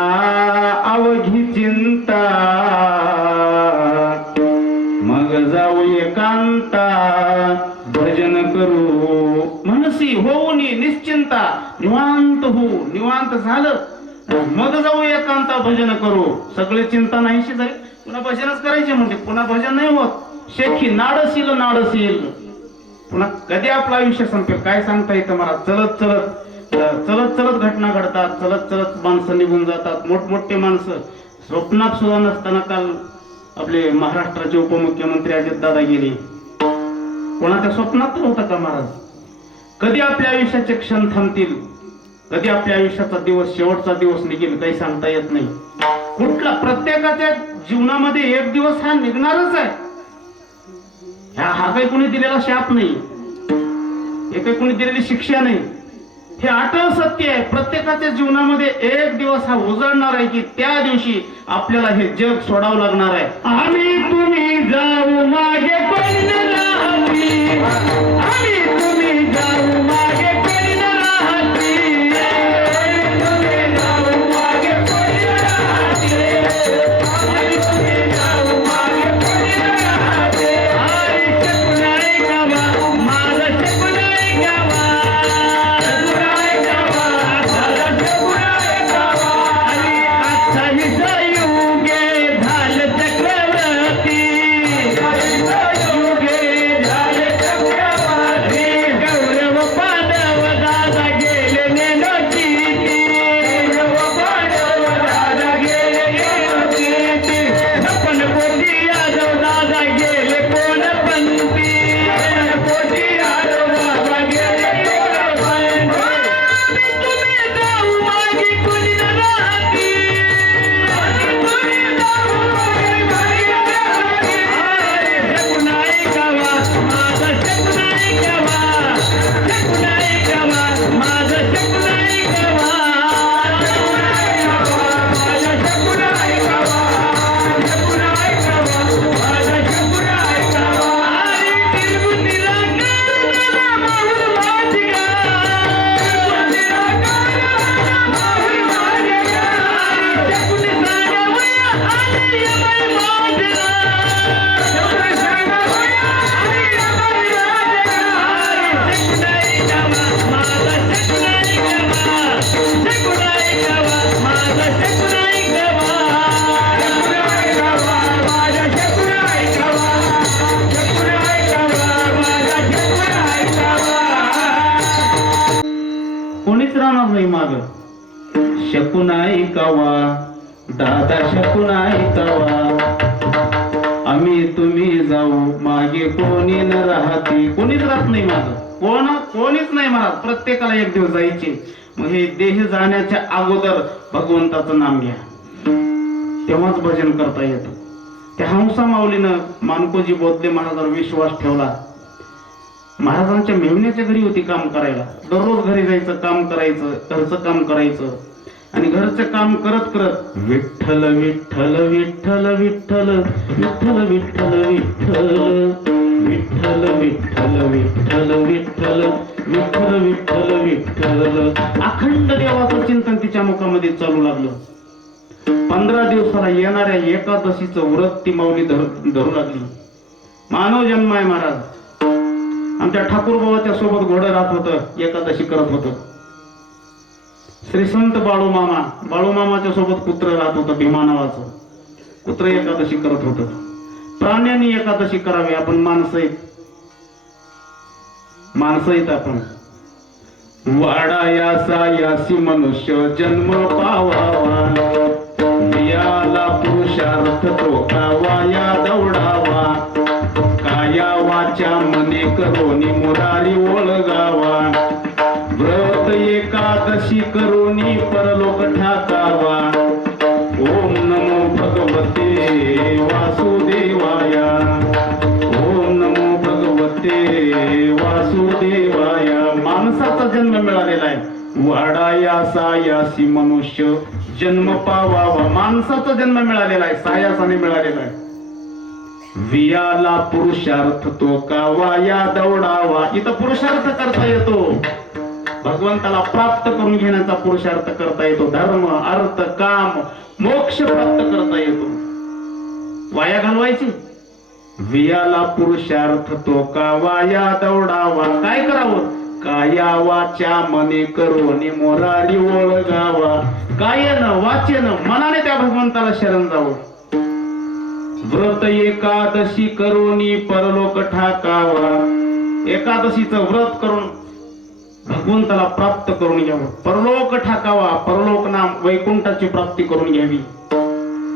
अवघी चिंता, मग जाऊ एकांता भजन करू. मनसी होऊनी निश्चिंता, निवांत हो, निवांत झालं मग जाऊ एकांता भजन करू. सगळे चिंता नाहीशी जाईल, पुन्हा भजनच करायचे म्हणजे पुन्हा भजन नाही होत. शेखी नाडस येईल. पुन्हा कधी आपलं आयुष्य संपेल काय सांगता येतं मला. चलत चलत घटना घडतात, चलत माणसं निघून जातात. मोठमोठे माणसं स्वप्नात सुद्धा नसताना काल आपले महाराष्ट्राचे उपमुख्यमंत्री अजितदादा गेले. कोणाच्या स्वप्नात तर होता का महाराज. कधी आपल्या आयुष्याचे क्षण थांबतील, कधी आपल्या आयुष्याचा दिवस, शेवटचा दिवस निघेल काही सांगता येत नाही. कुठला प्रत्येकाच्या जीवनामध्ये एक दिवस हा निघणारच आहे. हा काही कोणी दिलेला शाप नाही, हे काही कोणी दिलेली शिक्षा नाही. हे अटळ सत्य आहे. प्रत्येकाच्या जीवनामध्ये एक दिवस हा उजळणार आहे की त्या दिवशी आपल्याला हे जग सोडावं लागणार आहे. आम्ही तुम्ही जाऊ मागे पण राहती, आम्ही तुम्ही जाऊ मागे पण राहती, तुम्ही जाऊ मागे पण राहती, आम्ही तुम्ही जाऊ मागे पण राहती. हरी शकुनाई गावा, माझं शकुनाई गावा, शकुनाई गावा, माझं शकुनाई गावा. हरी अठ्ठावीस युगे झालं चक्रवर्ती, युगे झाले चक्रवर्ती. गौरव पांडव दादा गेले नेनोचिती, गौरव पांडव दादा गेले नेनोचिती. छप्पन कोटी यादव दादा गेले कोणपंथी, छप्पन कोटी यादव दादा गेले कोणपंथी. आम्ही तुम्ही जाऊ मागे कुणी न राहती, आम्ही तुम्ही जाऊ मागे कुणी न राहती. हरी शकुनाई गावा, माझं शकुनाई गावा, शकुनाई गावा, माझं शकुनाई गावा, शकुनाई गावा, माझं शकुनाई गावा, शकुनाई गावा, माझं शकुनाई गावा. हरी तिरुपतीला गाणं माहूर माझी गा, तिरुपतीला गाणं माहूर माझी गा. हरी शकुनी सांगावया आली यमाई माझ्या, शकुनी सांगावया आली यमाई माझ्या. हरी शकुनाई गावा, माझं शकुनाई गावा, शकुनाई गावा, माझं शकुनाई गावा, शकुनाई गावा, माझं शकुनाई गावा, शकुनाई गावा, माझं शकुनाई गावा. कोणीच राहणार नाही माग. शकुनाई कावा, दादा शकुनाई कावा, आम्ही तुम्ही जाऊ मागे कोणी न राहती. कोणीच राहत नाही माग, कोणीच नाही महाराज. प्रत्येकाला एक दिवस जायचे. मग हे देह जाण्याच्या अगोदर भगवंताचं नाम घ्या, तेव्हाच भजन करता येतं. त्या हंसा माऊलीनं मानकोजी बोधले महाराजांवर विश्वास ठेवला. महाराजांच्या मेहुण्याच्या घरी होती काम करायला. दररोज घरी जायचं, काम करायचं, घरचं काम करायचं. आणि घरचं काम करत करत विठ्ठल विठ्ठल विठ्ठल विठ्ठल विठ्ठल विठ्ठल विठ्ठल विठ्ठल विठ्ठल विठ्ठल विठ्ठल विठ्ठल विठ्ठल अखंड देवाचं चिंतन तिच्या मुखामध्ये चालू लागलं. 15 दिवसाला येणाऱ्या एकादशीचं व्रत ती माऊली धरू लागली. मानव जन्म आहे महाराज. आमच्या ठाकूरबाबाच्या सोबत घोडं राहत होतं, एकादशी करत होतं. श्री संत बाळूमामाच्या सोबत कुत्र राहत होतं, भीमा नावाचं कुत्र एकादशी करत होतं. प्राण्यांनी एकादशी करावी, आपण माणसं आहेत आपण. वाडायासा यासी मनुष्य जन्म पावावा, याला पुरुषार्थ तो कावाया दौडावा, काया वाचा मने करोनी मुरारी ओळगावा, व्रत एकादशी करोनी परलोक ठाकावा. ओम नमो भगवते वासुदेवाया, ओम नमो भगवते वासुदेवाया. माणसाचा जन्म मिळालेला आहे. वाडाया सायासी मनुष्य जन्म पावावा. माणसाचा जन्म मिळालेला आहे, सायासाने मिळालेला आहे. वियाला पुरुषार्थ तो कावाया दौडावा. इथं पुरुषार्थ करता येतो, भगवंताला प्राप्त करून घेण्याचा पुरुषार्थ करता येतो. धर्म अर्थ काम मोक्ष प्राप्त करता येतो. वाया घालवायची. वियाला पुरुषार्थ तो कावाया दौडावा. काय करावं? काया वाचा मने करून मोरारी ओळगावा. कायेनं वाचेनं मनाने त्या भगवंताला शरण जावं. व्रत एकादशी करोनी परलोक ठाकावा. एकादशीचं व्रत करून भगवंताला प्राप्त करून घ्यावं. परलोक ठाकावा. परलोक नाम वैकुंठाची प्राप्ती करून घ्यावी.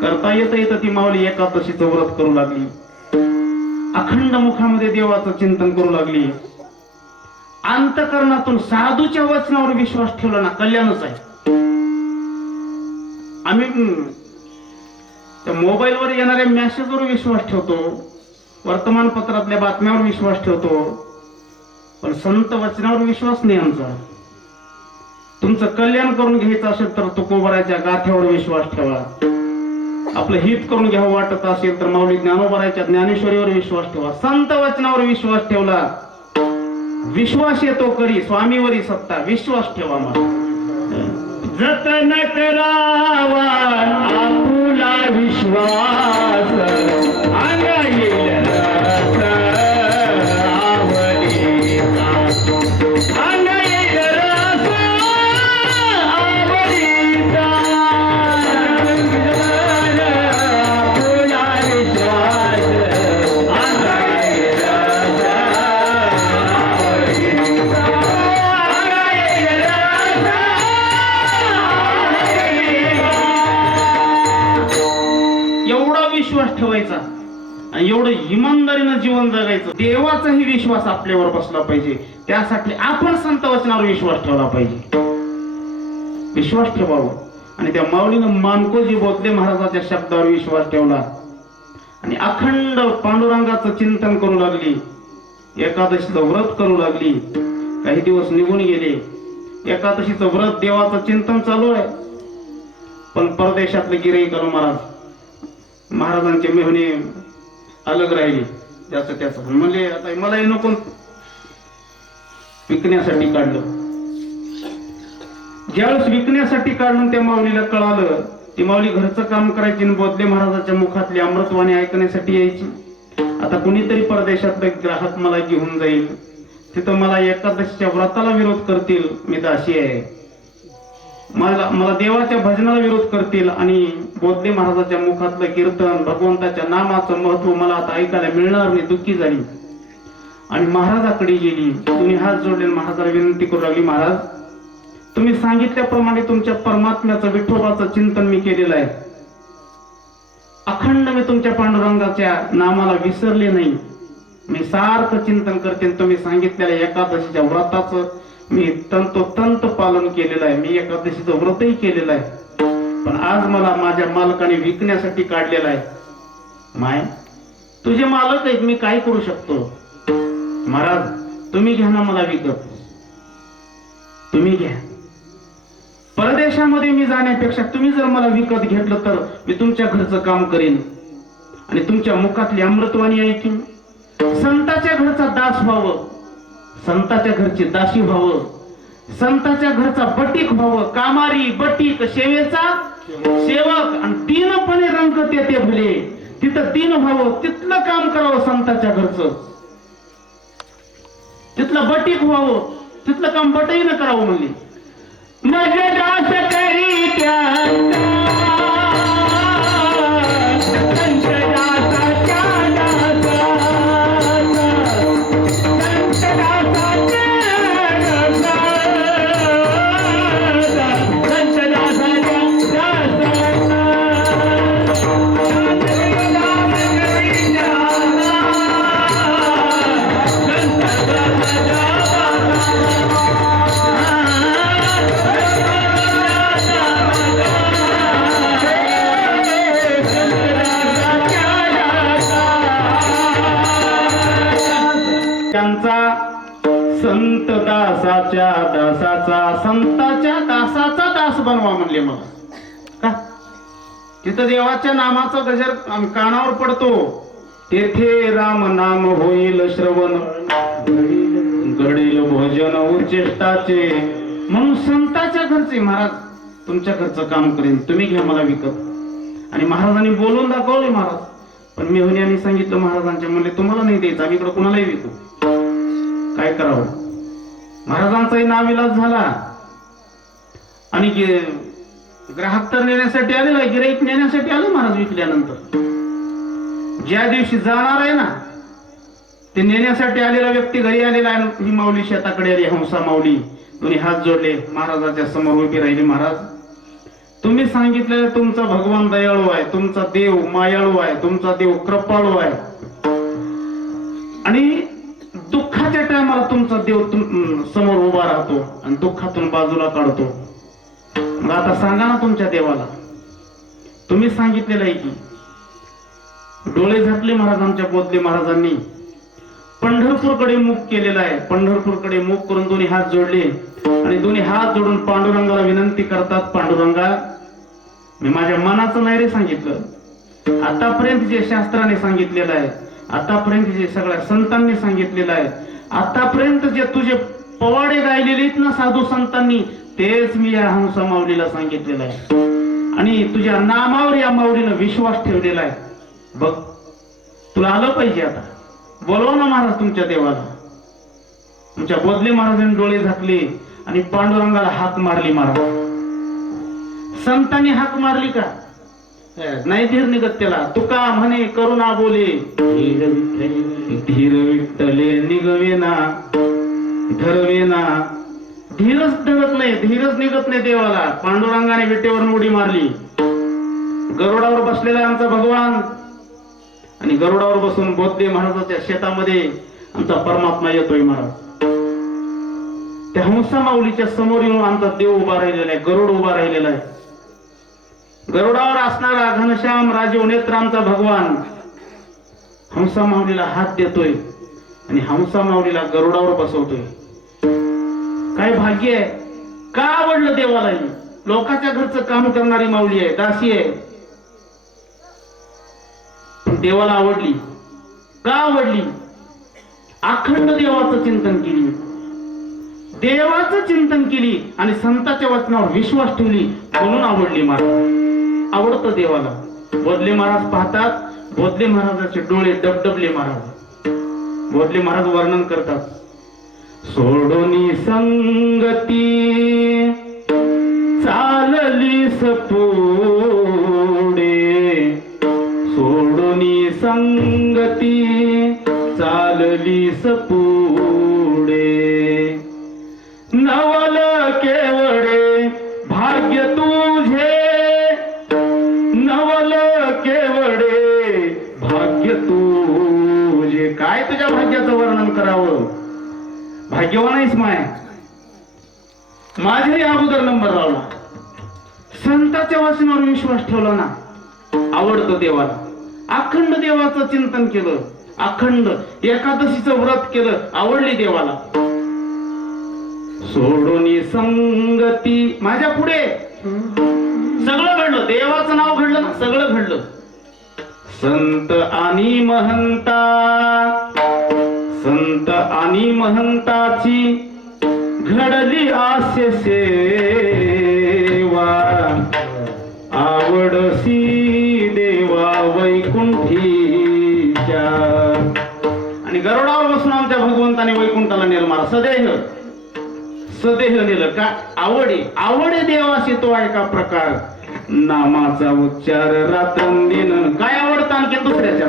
करता येतं ती माऊली एकादशीचं व्रत करू लागली. अखंड मुखामध्ये देवाचं चिंतन करू लागली. अंतकरणातून साधूच्या वचनावर विश्वास ठेवला ना, कल्याणच आहे. आम्ही त्या मोबाईलवर येणाऱ्या मेसेजवर विश्वास ठेवतो, वर्तमानपत्रातल्या बातम्यावर विश्वास ठेवतो, पण संत वचनावर विश्वास नाही आमचा. तुमचं कल्याण करून घ्यायचं असेल तर तुकोबाराच्या गाथ्यावर विश्वास ठेवा. आपलं हित करून घ्यावं वाटत असेल तर माऊली ज्ञानोबाराच्या ज्ञानेश्वरीवर विश्वास ठेवा. संत वचनावर विश्वास ठेवला, विश्वास येतो करी स्वामीवरी सत्ता. विश्वास ठेवा. मला जतन करावा आपुला विश्वास, अंगाईल रस आवडीचा, अंगाईल रस आवडीचा. आपुला विश्वास, अंगाईल रस आवडीचा, अंगाईल रस. एवढा विश्वास ठेवायचा आणि एवढं इमानदारीनं जीवन जगायचं. देवाचाही विश्वास आपल्यावर बसला पाहिजे. त्यासाठी आपण संत वचनावर विश्वास ठेवला पाहिजे. विश्वास ठेवावा. आणि त्या माऊलीनं मानकोजी बोधले महाराजाच्या शब्दावर विश्वास ठेवला आणि अखंड पांडुरंगाचं चिंतन करू लागली. एकादशीचं व्रत करू लागली. काही दिवस निघून गेले. एकादशीचं व्रत देवाचं चिंतन चालू आहे. पण परदेशातले गिऱ्हाईक महाराजांचे मेहुणे अलग राहिली. त्याचं त्याचं म्हणले आता मलाही नको, विकण्यासाठी काढलं. ज्यावेळेस विकण्यासाठी काढून त्या माऊलीला कळालं, ती माऊली घरचं काम करायची आणि बोधले महाराजाच्या मुखातली अमृतवाणी ऐकण्यासाठी यायची. आता कुणीतरी परदेशातलं ग्राहक मला घेऊन जाईल, तिथं मला एकादशीच्या व्रताला विरोध करतील, मी दासी आहे, मला देवाच्या भजनाला विरोध करतील आणि बोधले महाराजाच्या मुखातलं कीर्तन भगवंताच्या नामाचं महत्व मला आता ऐकायला मिळणार नाही. दुःखी झाली आणि महाराजाकडे गेली. तुम्ही हात जोडले, महाराजाला विनंती करू लागली, महाराज तुम्ही सांगितल्याप्रमाणे तुमच्या परमात्म्याचं विठोबाचं चिंतन मी केलेलं आहे. अखंड मी तुमच्या पांडुरंगाच्या नामाला विसरले नाही. मी सारखं चिंतन करते. तुम्ही सांगितलेल्या एकादशीच्या व्रताचं मी तंतोतंत पालन केलेलं आहे. मी एकादशीचं व्रतही केलेलं आहे. पण आज मला माझ्या मालकाने विकण्यासाठी काढलेलं आहे. माय तुझे मालक आहेत, मी काय करू शकतो? महाराज तुम्ही घ्या ना मला विकत, तुम्ही घ्या. परदेशामध्ये मी जाण्यापेक्षा तुम्ही जर मला विकत घेतलं तर मी तुमच्या घरचं काम करेन आणि तुमच्या मुखातली अमृतवाणी ऐकीन. संताच्या घरचा दास व्हावं, संताच्या घरची दासी व्हावं, संताच्या घरचा बटीक व्हावं, कामारी बटीक सेवेचा सेवक आणि तीनपणे रंगते ते भले. तिथं तीन व्हावं, तिथलं काम करावं संताच्या घरचं, तिथलं बटीक व्हावं, तिथलं काम बटईनं करावं म्हणली. माझे दास करी त्यांचा संत दासाच्या दासाचा, संत दासाच्या दासाचा, संत दासाच्या दासाचा. त्यांचा संत दासाच्या दासाचा संताच्या दासाचा दास बनवा म्हणले मला. का? तिथं देवाच्या नामाचा गजर कानावर पडतो, तेथे राम नाम होईल श्रवण, घडेल भोजन उच्चिष्टाचे. म्हणून संताच्या घरचे महाराज तुमच्या घरचं काम करेन, तुम्ही घ्या मला विकत. आणि महाराजांनी बोलून दाखवले महाराज. पण मेहुण्याने सांगितलं महाराजांच्या, म्हणले तुम्हाला नाही द्यायचं, आम्ही इकडे कुणालाही विकू. काय करावं? महाराजांचाही नाविलाज झाला. आणि ग्राहक तर नेण्यासाठी आलेला, गिराईक नेण्यासाठी आलं महाराज विकल्यानंतर. ज्या दिवशी जाणार आहे ना, ते नेण्यासाठी आलेला व्यक्ती घरी आलेला आहे. ही माऊली शेताकडे आली, हंसा माऊली दोन्ही हात जोडले, महाराजाच्या समोर उभी राहिली. महाराज तुम्ही सांगितलेलं तुमचा भगवान दयाळू आहे, तुमचा देव मायाळू आहे, तुमचा देव कृपाळू आहे, आणि दुःखाच्या टायमाला तुमचा देव समोर उभा राहतो आणि दुःखातून बाजूला काढतो. मग आता सांगा ना तुमच्या देवाला, तुम्ही सांगितलेलं आहे की. डोळे झाकले महाराजांच्या बोधले महाराजांनी, पंढरपूरकडे मुख केलेला आहे. पंढरपूरकडे मुख करून दोन्ही हात जोडले आणि दोन्ही हात जोडून पांडुरंगाला विनंती करतात, पांडुरंगा मी माझ्या मनाचं नाही रे सांगितलं, आतापर्यंत जे शास्त्राने सांगितलेलं आहे, आतापर्यंत जे सगळ्या संतांनी सांगितलेलं आहे, आतापर्यंत जे तुझे पवाडे गायलेले आहेत ना साधू संतांनी, तेच मी या हंसा माऊलीला सांगितलेलं आहे. आणि तुझ्या नामावर या माऊलीनं विश्वास ठेवलेला आहे. बघ तुला आलं पाहिजे, आता बोलवा ना महाराज तुमच्या देवाला. तुमच्या बोधले महाराजांनी डोळे झाकले आणि पांडुरंगाला हाक मारली. महाराज संतांनी हाक मारली का? नाही धीर निघत त्याला. तुका म्हणे करुणा बोले, धीर विठ्ठले निगवेना धरवेना. धीरच धरत नाही, धीरच निघत नाही देवाला. पांडुरंगाने विटेवर उडी मारली. गरुडावर बसलेला आहे आमचा भगवान, आणि गरुडावर बसून बोधले महाराजाच्या शेतामध्ये आमचा परमात्मा येतोय. महाराज त्या हंसा माऊलीच्या समोर येऊन आमचा देव उभा राहिलेला आहे, गरुड उभा राहिलेला आहे. गरुडावर असणारा घनश्याम राजीव नेत्र आमचा भगवान हंसा माऊलीला हात देतोय आणि हंसा माऊलीला गरुडावर बसवतोय. काय भाग्य आहे! का आवडलं देवाला? लोकांच्या घरचं काम करणारी माऊली आहे, दासी आहे, पण देवाला आवडली. का आवडली? अखंड देवाचं चिंतन केली, देवाचं चिंतन केली आणि संतांच्या वचनावर विश्वास ठेवली, म्हणून आवडली. महाराज आवडतं देवाला. बोधले महाराज पाहतात, बोधले महाराजाचे डोळे डबडबले. महाराज बोधले महाराज वर्णन करतात, सोडोनी संगती चाललीस पुढे, सोडोनी संगती चाललीस पुढे, नवल केवडे भाग्य तुझे, नवल केवडे भाग्य तुझे. काय तुझ्या भाग्याचं वर्णन करावं? भाग्यवान आहेस माय. माझ्याही अगोदर नंबर लावला, संतांच्या वचनावर विश्वास ठेवला ना, आवडतो देवाला. अखंड देवाचं चिंतन केलं, अखंड एकादशीचं व्रत केलं, आवडली देवाला. सोडून संगती माझ्या पुढे सगळं घडलं, देवाचं नाव घडलं ना, सगळं घडलं. संत आणि महंता, संत आणि महंताची घडली आस्य सेवा, आवडसी देवा वैकुंठीच्या. आणि गरुडावर बसून आमच्या भगवंताने वैकुंठाला नेलं मला, सदेह सदेह नेलं का? आवडे आवडे देवाशी तो आहे का प्रकार, नामाचा उच्चार रात्रंदिन. काय आवडतं आणखी दुसऱ्याच्या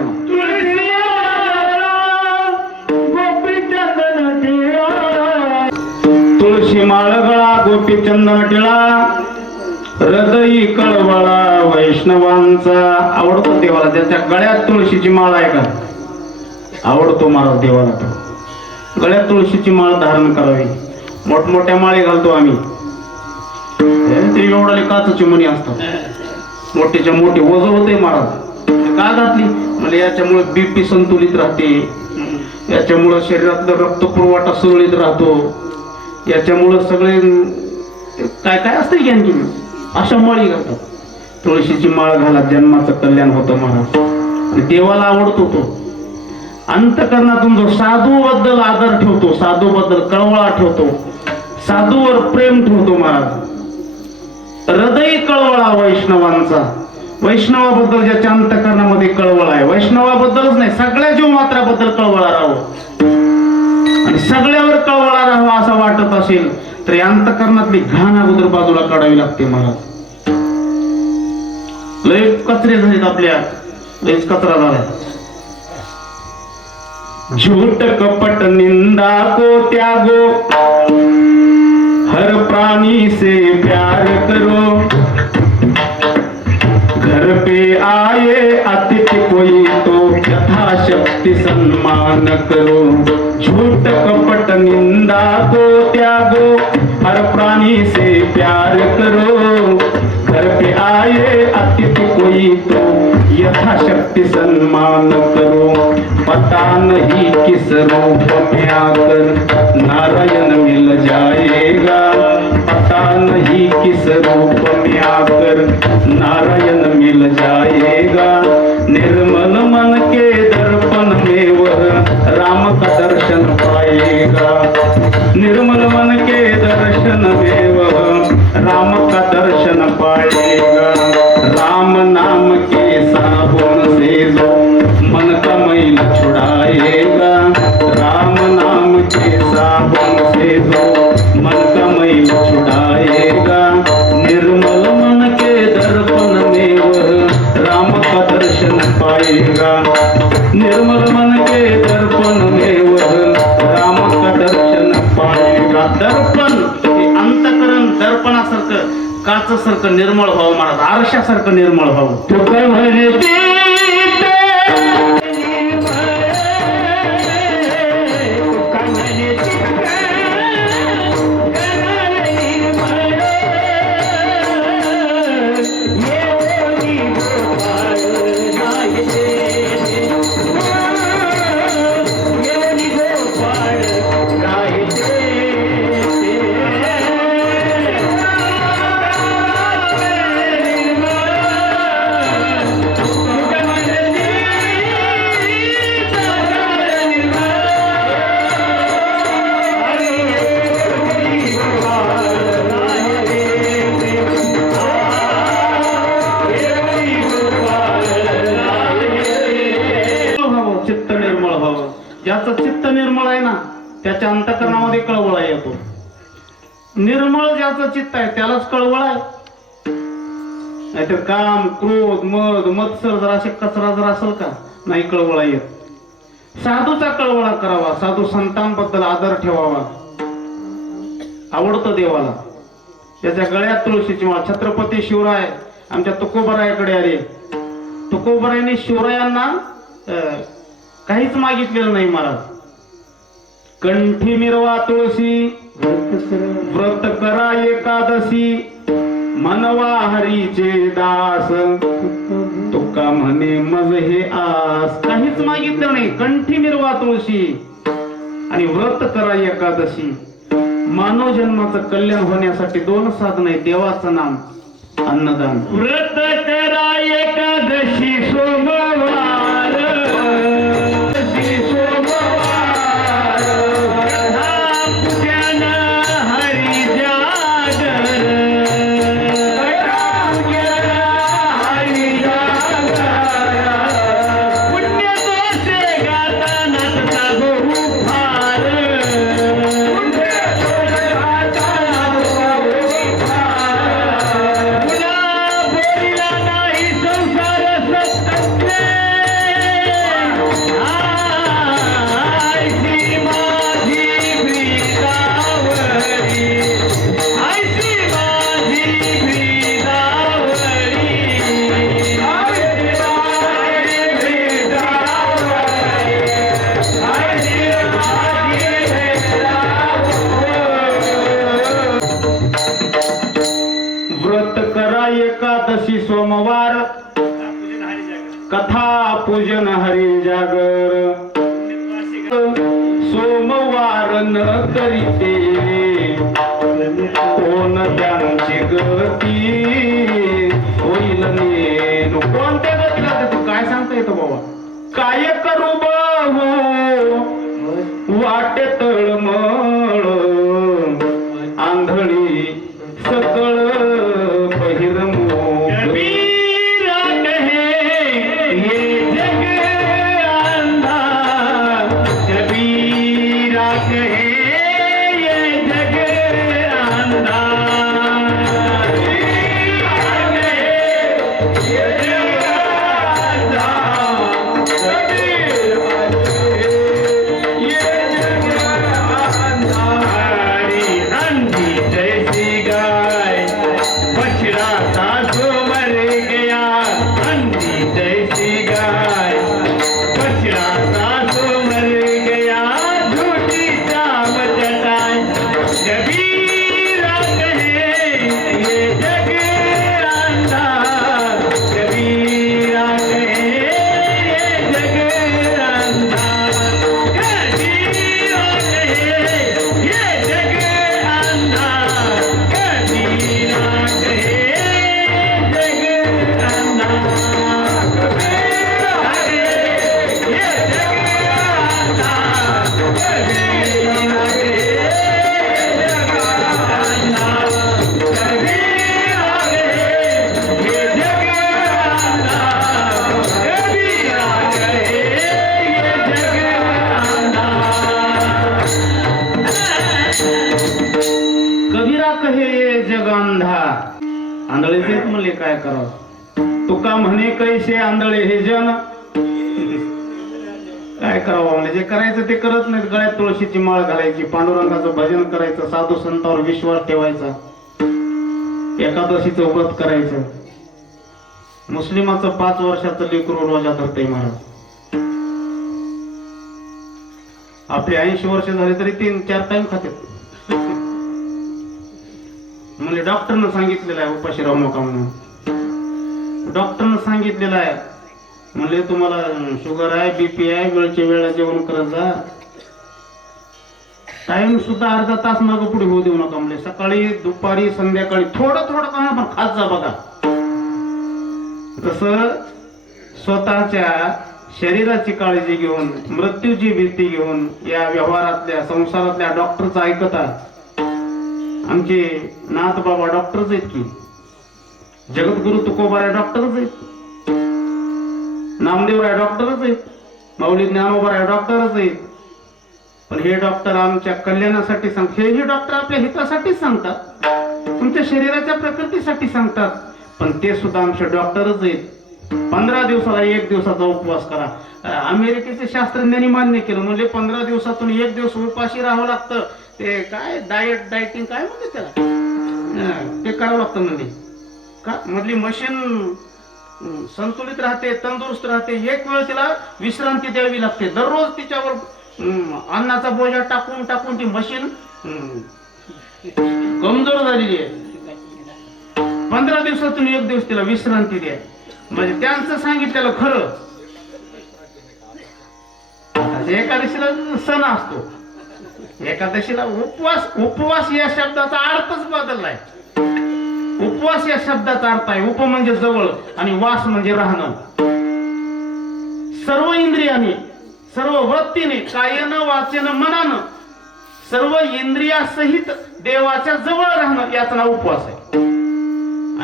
तुळशी माळ गळा गोपी चंदन टिळा, हृदयी कळवळा वैष्णवांचा. आवडतो देवाला, त्याच्या गळ्यात तुळशीची माळ आहे का? आवडतो महाराज देवाला. तो गळ्यात तुळशीची माळ धारण करावी. मोठमोठ्या माळी घालतो आम्ही, ते एवढाले काचची मणी असतात, मोठीच्या मोठी वजन होते महाराज. का घातली म्हणजे याच्यामुळे बीपी संतुलित राहते, याच्यामुळे शरीरातलं रक्त पुरवठा सुरळीत राहतो, याच्यामुळं सगळे काय काय असतं की आणखी अशा माळी घालतात. तुळशीची माळ घाला, जन्माचं कल्याण होतं महाराज. आणि देवाला आवडतो तो. अंतकरणातून जो साधू बद्दल आदर ठेवतो, साधू बद्दल कळवळा ठेवतो, साधूवर प्रेम ठेवतो महाराज. हृदय कळवळा वैष्णवांचा. वैष्णवाबद्दल ज्याच्या अंतकरणामध्ये कळवळा आहे, वैष्णवाबद्दलच नाही सगळ्या जीव मात्राबद्दल कळवळा राहावं, आणि सगळ्यावर कळवळा राहावा असं वाटत असेल तर या अंतकरणातली घाण अगोदर बाजूला काढावी लागते महाराज. लय कचरे झालेत आपल्या, लयच कचरा झालाय. झूठ कपट निंदा को त्यागो, हर प्राणी से प्यार करो, घर पे आए अतिथि कोई तो यथाशक्ति सम्मान करो. झूठ कपट निंदा को त्यागो, हर प्राणी से प्यार करो, घर पे आए अतिथि कोई तो यथाशक्ति सम्मान करो. पता नहीं किस रूप में आकर नारायण मिल जाएगा, पता नहीं किस रूप में आकर नारायण मिल जाएगा. निर्मल मन के दर्पण में वह राम का दर्शन पाएगा, निर्मल मन के दर्शन में वह राम का दर्शन पाएगा. राम नाम के साबुन से जो मन का मैल छुड़ाएगा, राम नाम के साबुन से जो मन का मैल छुड़ाएगा. निर्मल मन के दर्पण में वह राम का दर्शन पाएगा, निर्मल मन के दर्पण में वह राम का दर्शन पाएगा. दर्पण हे अंतकरण दर्पणासारखं काचसारखं निर्मळ व्हावं महाराज, आरशासारखं निर्मळ व्हावं. तो काय म्हणे ज्याचं चित्त निर्मळ आहे ना त्याच्या अंतकरणामध्ये कळवळा येतो. निर्मळ ज्याचं चित्त आहे त्यालाच कळवळ आहे. नाहीतर काम क्रोध मद मत्सर जर असे कचरा जर असेल का नाही कळवळा येत. साधूचा कळवळा करावा, साधू संतांबद्दल आदर ठेवावा. आवडतं देवाला. त्याच्या गळ्यात तुळशीची माळ. छत्रपती शिवराय आमच्या तुकोबरायाकडे आले. तुकोबरायांनी शिवरायांना काहीच मागितलेलं नाही महाराज. कंठी मिरवा तुळशी, व्रत करा एकादशी, मनवा हरीचे दास. तो तुका म्हणे मज हे आस, काहीच मागितलं नाही, कंठी मिरवा तुळशी आणि व्रत करा एकादशी. मानव जन्माचं कल्याण होण्यासाठी दोन साधन आहे, देवाचं नाम, अन्नदान. व्रत करा एकादशी सोमवार, पूजन हरी जागर, हरी जागर, पुण्य दोषे गाता नाचता बहु फार, बोलिला नाही संसार सत्य, आयसी माझी ब्रीदावरी, आयसी माझी ब्रीदावरी, आयसी माझी ब्रीदावरी, आयसी माझी ब्रीदावरी. व्रत करा एकादशी सोमवार, कथा पूजन हरी जागर. सोमवार न करीते कोण त्यांची गती होईल नेन. कोणत्या गतीला ते तू काय सांगता येतं बाबा? काय करू बहु वाटे तळमळ, आंधळी सकळ बहिर्मुख. कबीरा कहे ये जग अंधा, कबीरा कहे ये जग अंधा, कबीरा कहे ये जग अंधा, कबीरा कहे ये जग अंधा. हरी अंधी जैसी गाय, बछड़ा सासू मर गया, अंधी जैसी गाय, बछड़ा सासू मर गया, झूठी चाम चटाई. कबीरा कहे ये जग अंधा, कबीरा कहे ये जग अंधा, कबीरा कहे ये जग अंधा, कबीरा कहे जग अंधा, कबीरा कहे ये जग अंधा, कबीरा कहे जग अंधा, कबीरा कहे ये जग अंधा, कबीरा कहे ये जग अंधा. कबीरा कहे ये जग अंधा. आंधळेच म्हणले काय करावं. तुका म्हणे कैसे आंधळे हे जन. काय करावं म्हणजे जे करायचं ते करत नाहीत. गळ्यात तुळशीची माळ घालायची, पांडुरंगाचं भजन करायचं, साधू संतांवर विश्वास ठेवायचा, एकादशीचं व्रत करायचं. मुस्लिमाचं 5 वर्षाचं लेकरू रोजा धरतंय महाराज. आपले 80 वर्ष झाले तरी 3-4 टाइम खाते. म्हणजे डॉक्टरनं सांगितलेलं आहे उपाशी राहू नका म्हणून. डॉक्टरनं सांगितलेलं आहे म्हणले तुम्हाला शुगर आहे, बीपी आहे, वेळच्या वेळा जेवण करत जा. टाइम सुद्धा अर्धा तास मागं पुढे होऊ देऊ नका. म्हणजे सकाळी, दुपारी, संध्याकाळी थोडं थोडं का पण खात जा बघा. तसं स्वतःच्या शरीराची काळजी घेऊन, मृत्यूची भीती घेऊन या व्यवहारातल्या, संसारातल्या डॉक्टरचं ऐकता. आमचे नाथ बाबा डॉक्टरच आहेत की, जगद्गुरु तुकोबाराय डॉक्टरच आहेत, नामदेवराय डॉक्टरच आहेत, माऊली ज्ञानोबाराय डॉक्टरच आहेत. पण हे डॉक्टर आमच्या कल्याणासाठी सांगतात. हे डॉक्टर आपल्या हितासाठीच सांगतात, तुमच्या शरीराच्या प्रकृतीसाठी सांगतात. पण ते सुद्धा आमचे डॉक्टरच आहेत. 15 दिवसाला 1 दिवसाचा उपवास करा. अमेरिकेचे शास्त्रज्ञांनी मान्य केलं. म्हणजे 15 दिवसातून 1 दिवस उपाशी राहावं लागतं. ते काय डायटिंग काय म्हणते त्याला, ते करावं लागतं. म्हणजे का मधली मशीन संतुलित राहते, तंदुरुस्त राहते. एक वेळ तिला विश्रांती द्यावी लागते. दररोज तिच्यावर अन्नाचा बोजा टाकून टाकून ती मशीन कमजोर झालेली आहे. 15 दिवसातून 1 दिवस तिला विश्रांती द्या. म्हणजे त्यांचं सांगितलेलं खरं. आता एकादशीला सण असतो, एकादशीला उपवास या शब्दाचा अर्थच बदललाय. उपवास या शब्दाचा अर्थ आहे उप म्हणजे जवळ आणि वास म्हणजे राहणं. सर्व इंद्रियाने, सर्व वृत्तीने, कायेनं वाचेनं मनानं, सर्व इंद्रियासहित देवाच्या जवळ राहणं याचं नाव उपवास आहे.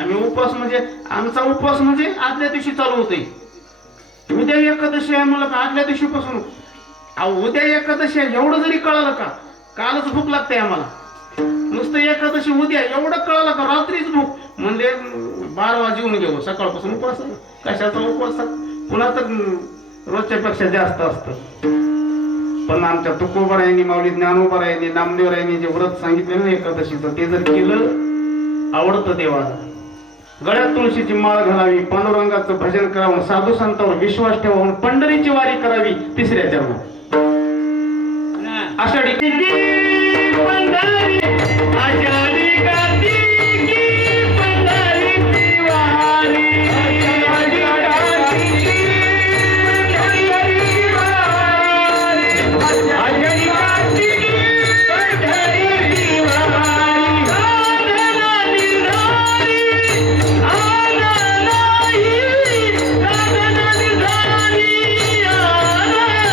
आम्ही उपवास म्हणजे आमचा उपवास म्हणजे आदल्या दिवशी चालू होते. उद्या एकादशी आहे मला आदल्या दिवशीपासून उद्या एकादशी आहे एवढं जरी कळालं का कालच भूक लागते आम्हाला. नुसतं एकादशी उद्या एवढं कळालं का रात्रीच भूक म्हणजे 12 वाजून घेऊ सकाळपासून उपवास. कशाचा उपवास पुन्हा तर रोजच्या पेक्षा जास्त असतं. पण आमच्या तुकोबारायांनी, माऊली ज्ञानोबारायांनी, नामदेवरायांनी जे व्रत सांगितलं ना एकादशीचं ते जर केलं आवडतं देवाला. गळ्यात तुळशीची माळ घालावी, पांडुरंगाचं भजन करावं, साधू संतांवर विश्वास ठेवावून पंढरीची वारी करावी. तिसऱ्या चरणात आषाढी पंढरी, आषाढी कार्तिकी पंढरीची वारी, आषाढी कार्तिकी पंढरीची वारी, आषाढी कार्तिकी पंढरीची वारी. साधना निर्धारी, आला नाही, साधना निर्धारी, आला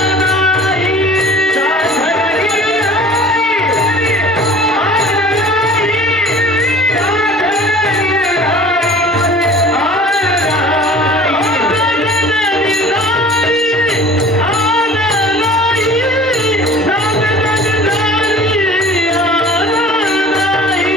नाही.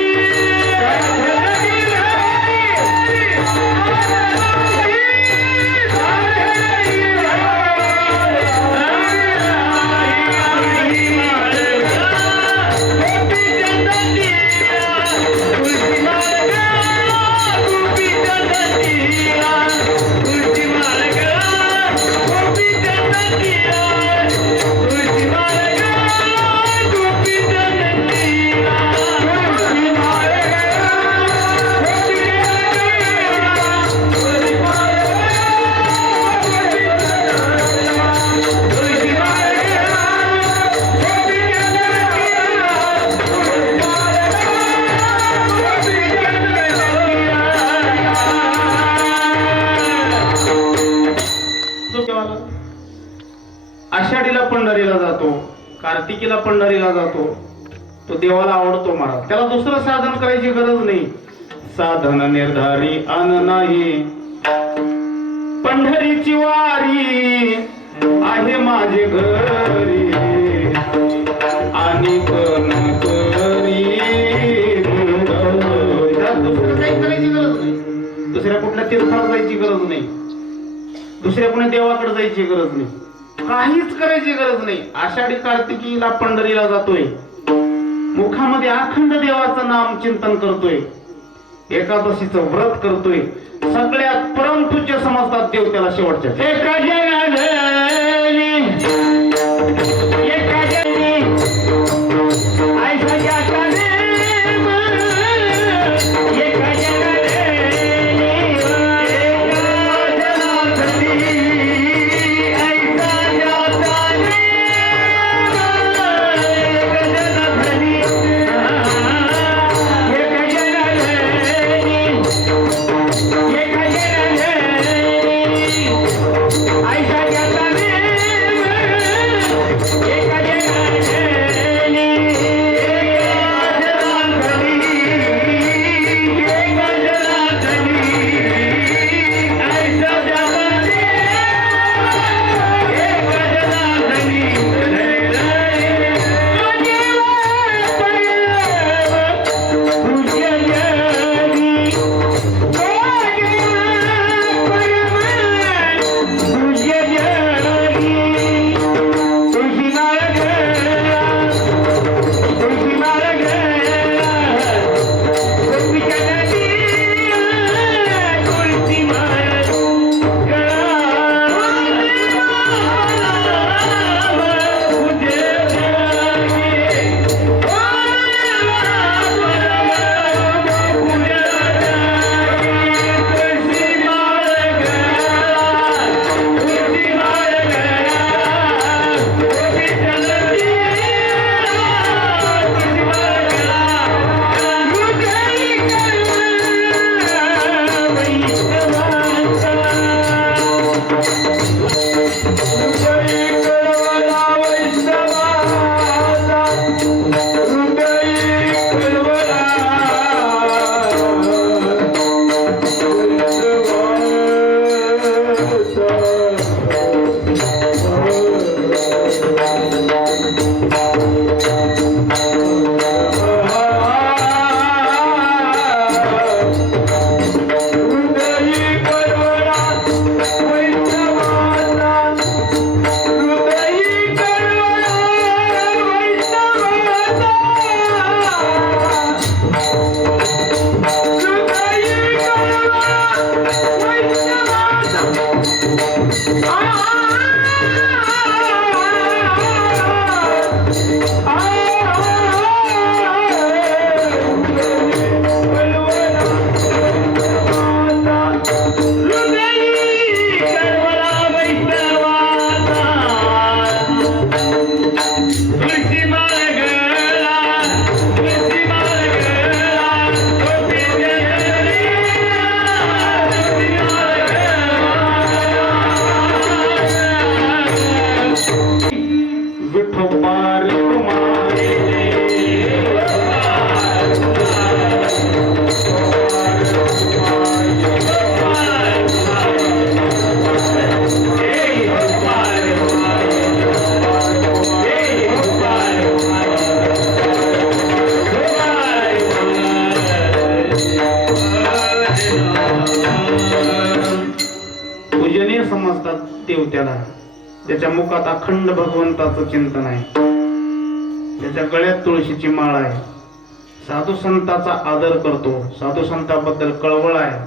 आषाढीला पंढरीला जातो, कार्तिकीला पंढरीला जातो. तो देवाला आवडतो महाराज. त्याला दुसरं साधन करायची गरज नाही. साधन निर्धारी अन नाही, पंढरीची वारी आहे माझे घरी आणि दुसरं काही करायची गरज नाही. दुसऱ्या कुठल्या तीर्थाला जायची गरज नाही, दुसऱ्या कुठल्या देवाकडे जायची गरज नाही, काहीच करायची गरज नाही. आषाढी कार्तिकीला पंढरीला जातोय, मुखामध्ये अखंड देवाचं नाम चिंतन करतोय, एकादशीचं व्रत करतोय. सगळ्यात परमपूज्य समजतात देव त्याला शेवटच्या. एका जनाली, एका जनी, ऐसा जाता नेम, एका जनाली, एका जनाली, ऐसा जाता नेम, एका जनाली, एका जनाली, एका जनाली, ऐसा जाता नेम. विठोबार तुम्हारे पूजनीय समजतात देव त्याला, त्याच्या मुखात अखंड भगवंताचं चिंतन आहे, त्याच्या गळ्यात तुळशीची माळ आहे, साधू संताचा आदर करतो, साधू संताबद्दल कळवळ आहे,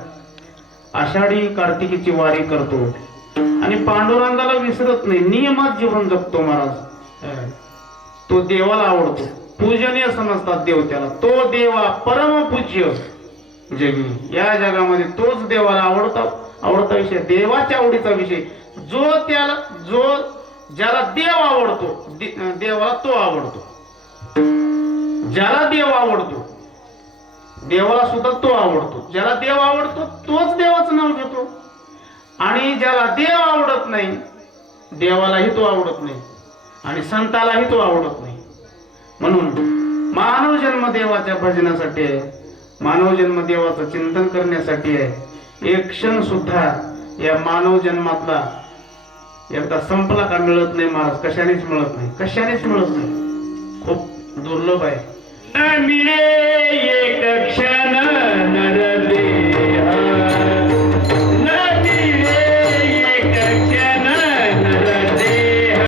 आषाढी कार्तिकीची वारी करतो आणि पांडुरंगाला विसरत नाही, नियमात जीवन जगतो महाराज. तो देवाला आवडतो, पूजनीय समजतात देव त्याला. तो देवा परमपूज्य जगी, या जगामध्ये तोच देवाला आवडता विषय, देवाच्या आवडीचा विषय. ज्याला देव आवडतो, देवाला तो आवडतो. ज्याला देव आवडतो, देवाला सुद्धा तो आवडतो. ज्याला देव आवडतो तोच देवाचं नाव घेतो, आणि ज्याला देव आवडत नाही, देवालाही तो आवडत नाही आणि संतालाही तो आवडत नाही. म्हणून मानव जन्म देवाच्या भजनासाठी आहे, मानव जन्म देवाचं चिंतन करण्यासाठी आहे. एक क्षण सुद्धा या मानव जन्मातला एकदा संपला का मिळत नाही महाराज, कशानेच मिळत नाही, कशानेच मिळत नाही, खूप दुर्लभ आहे. मिळे एक क्षण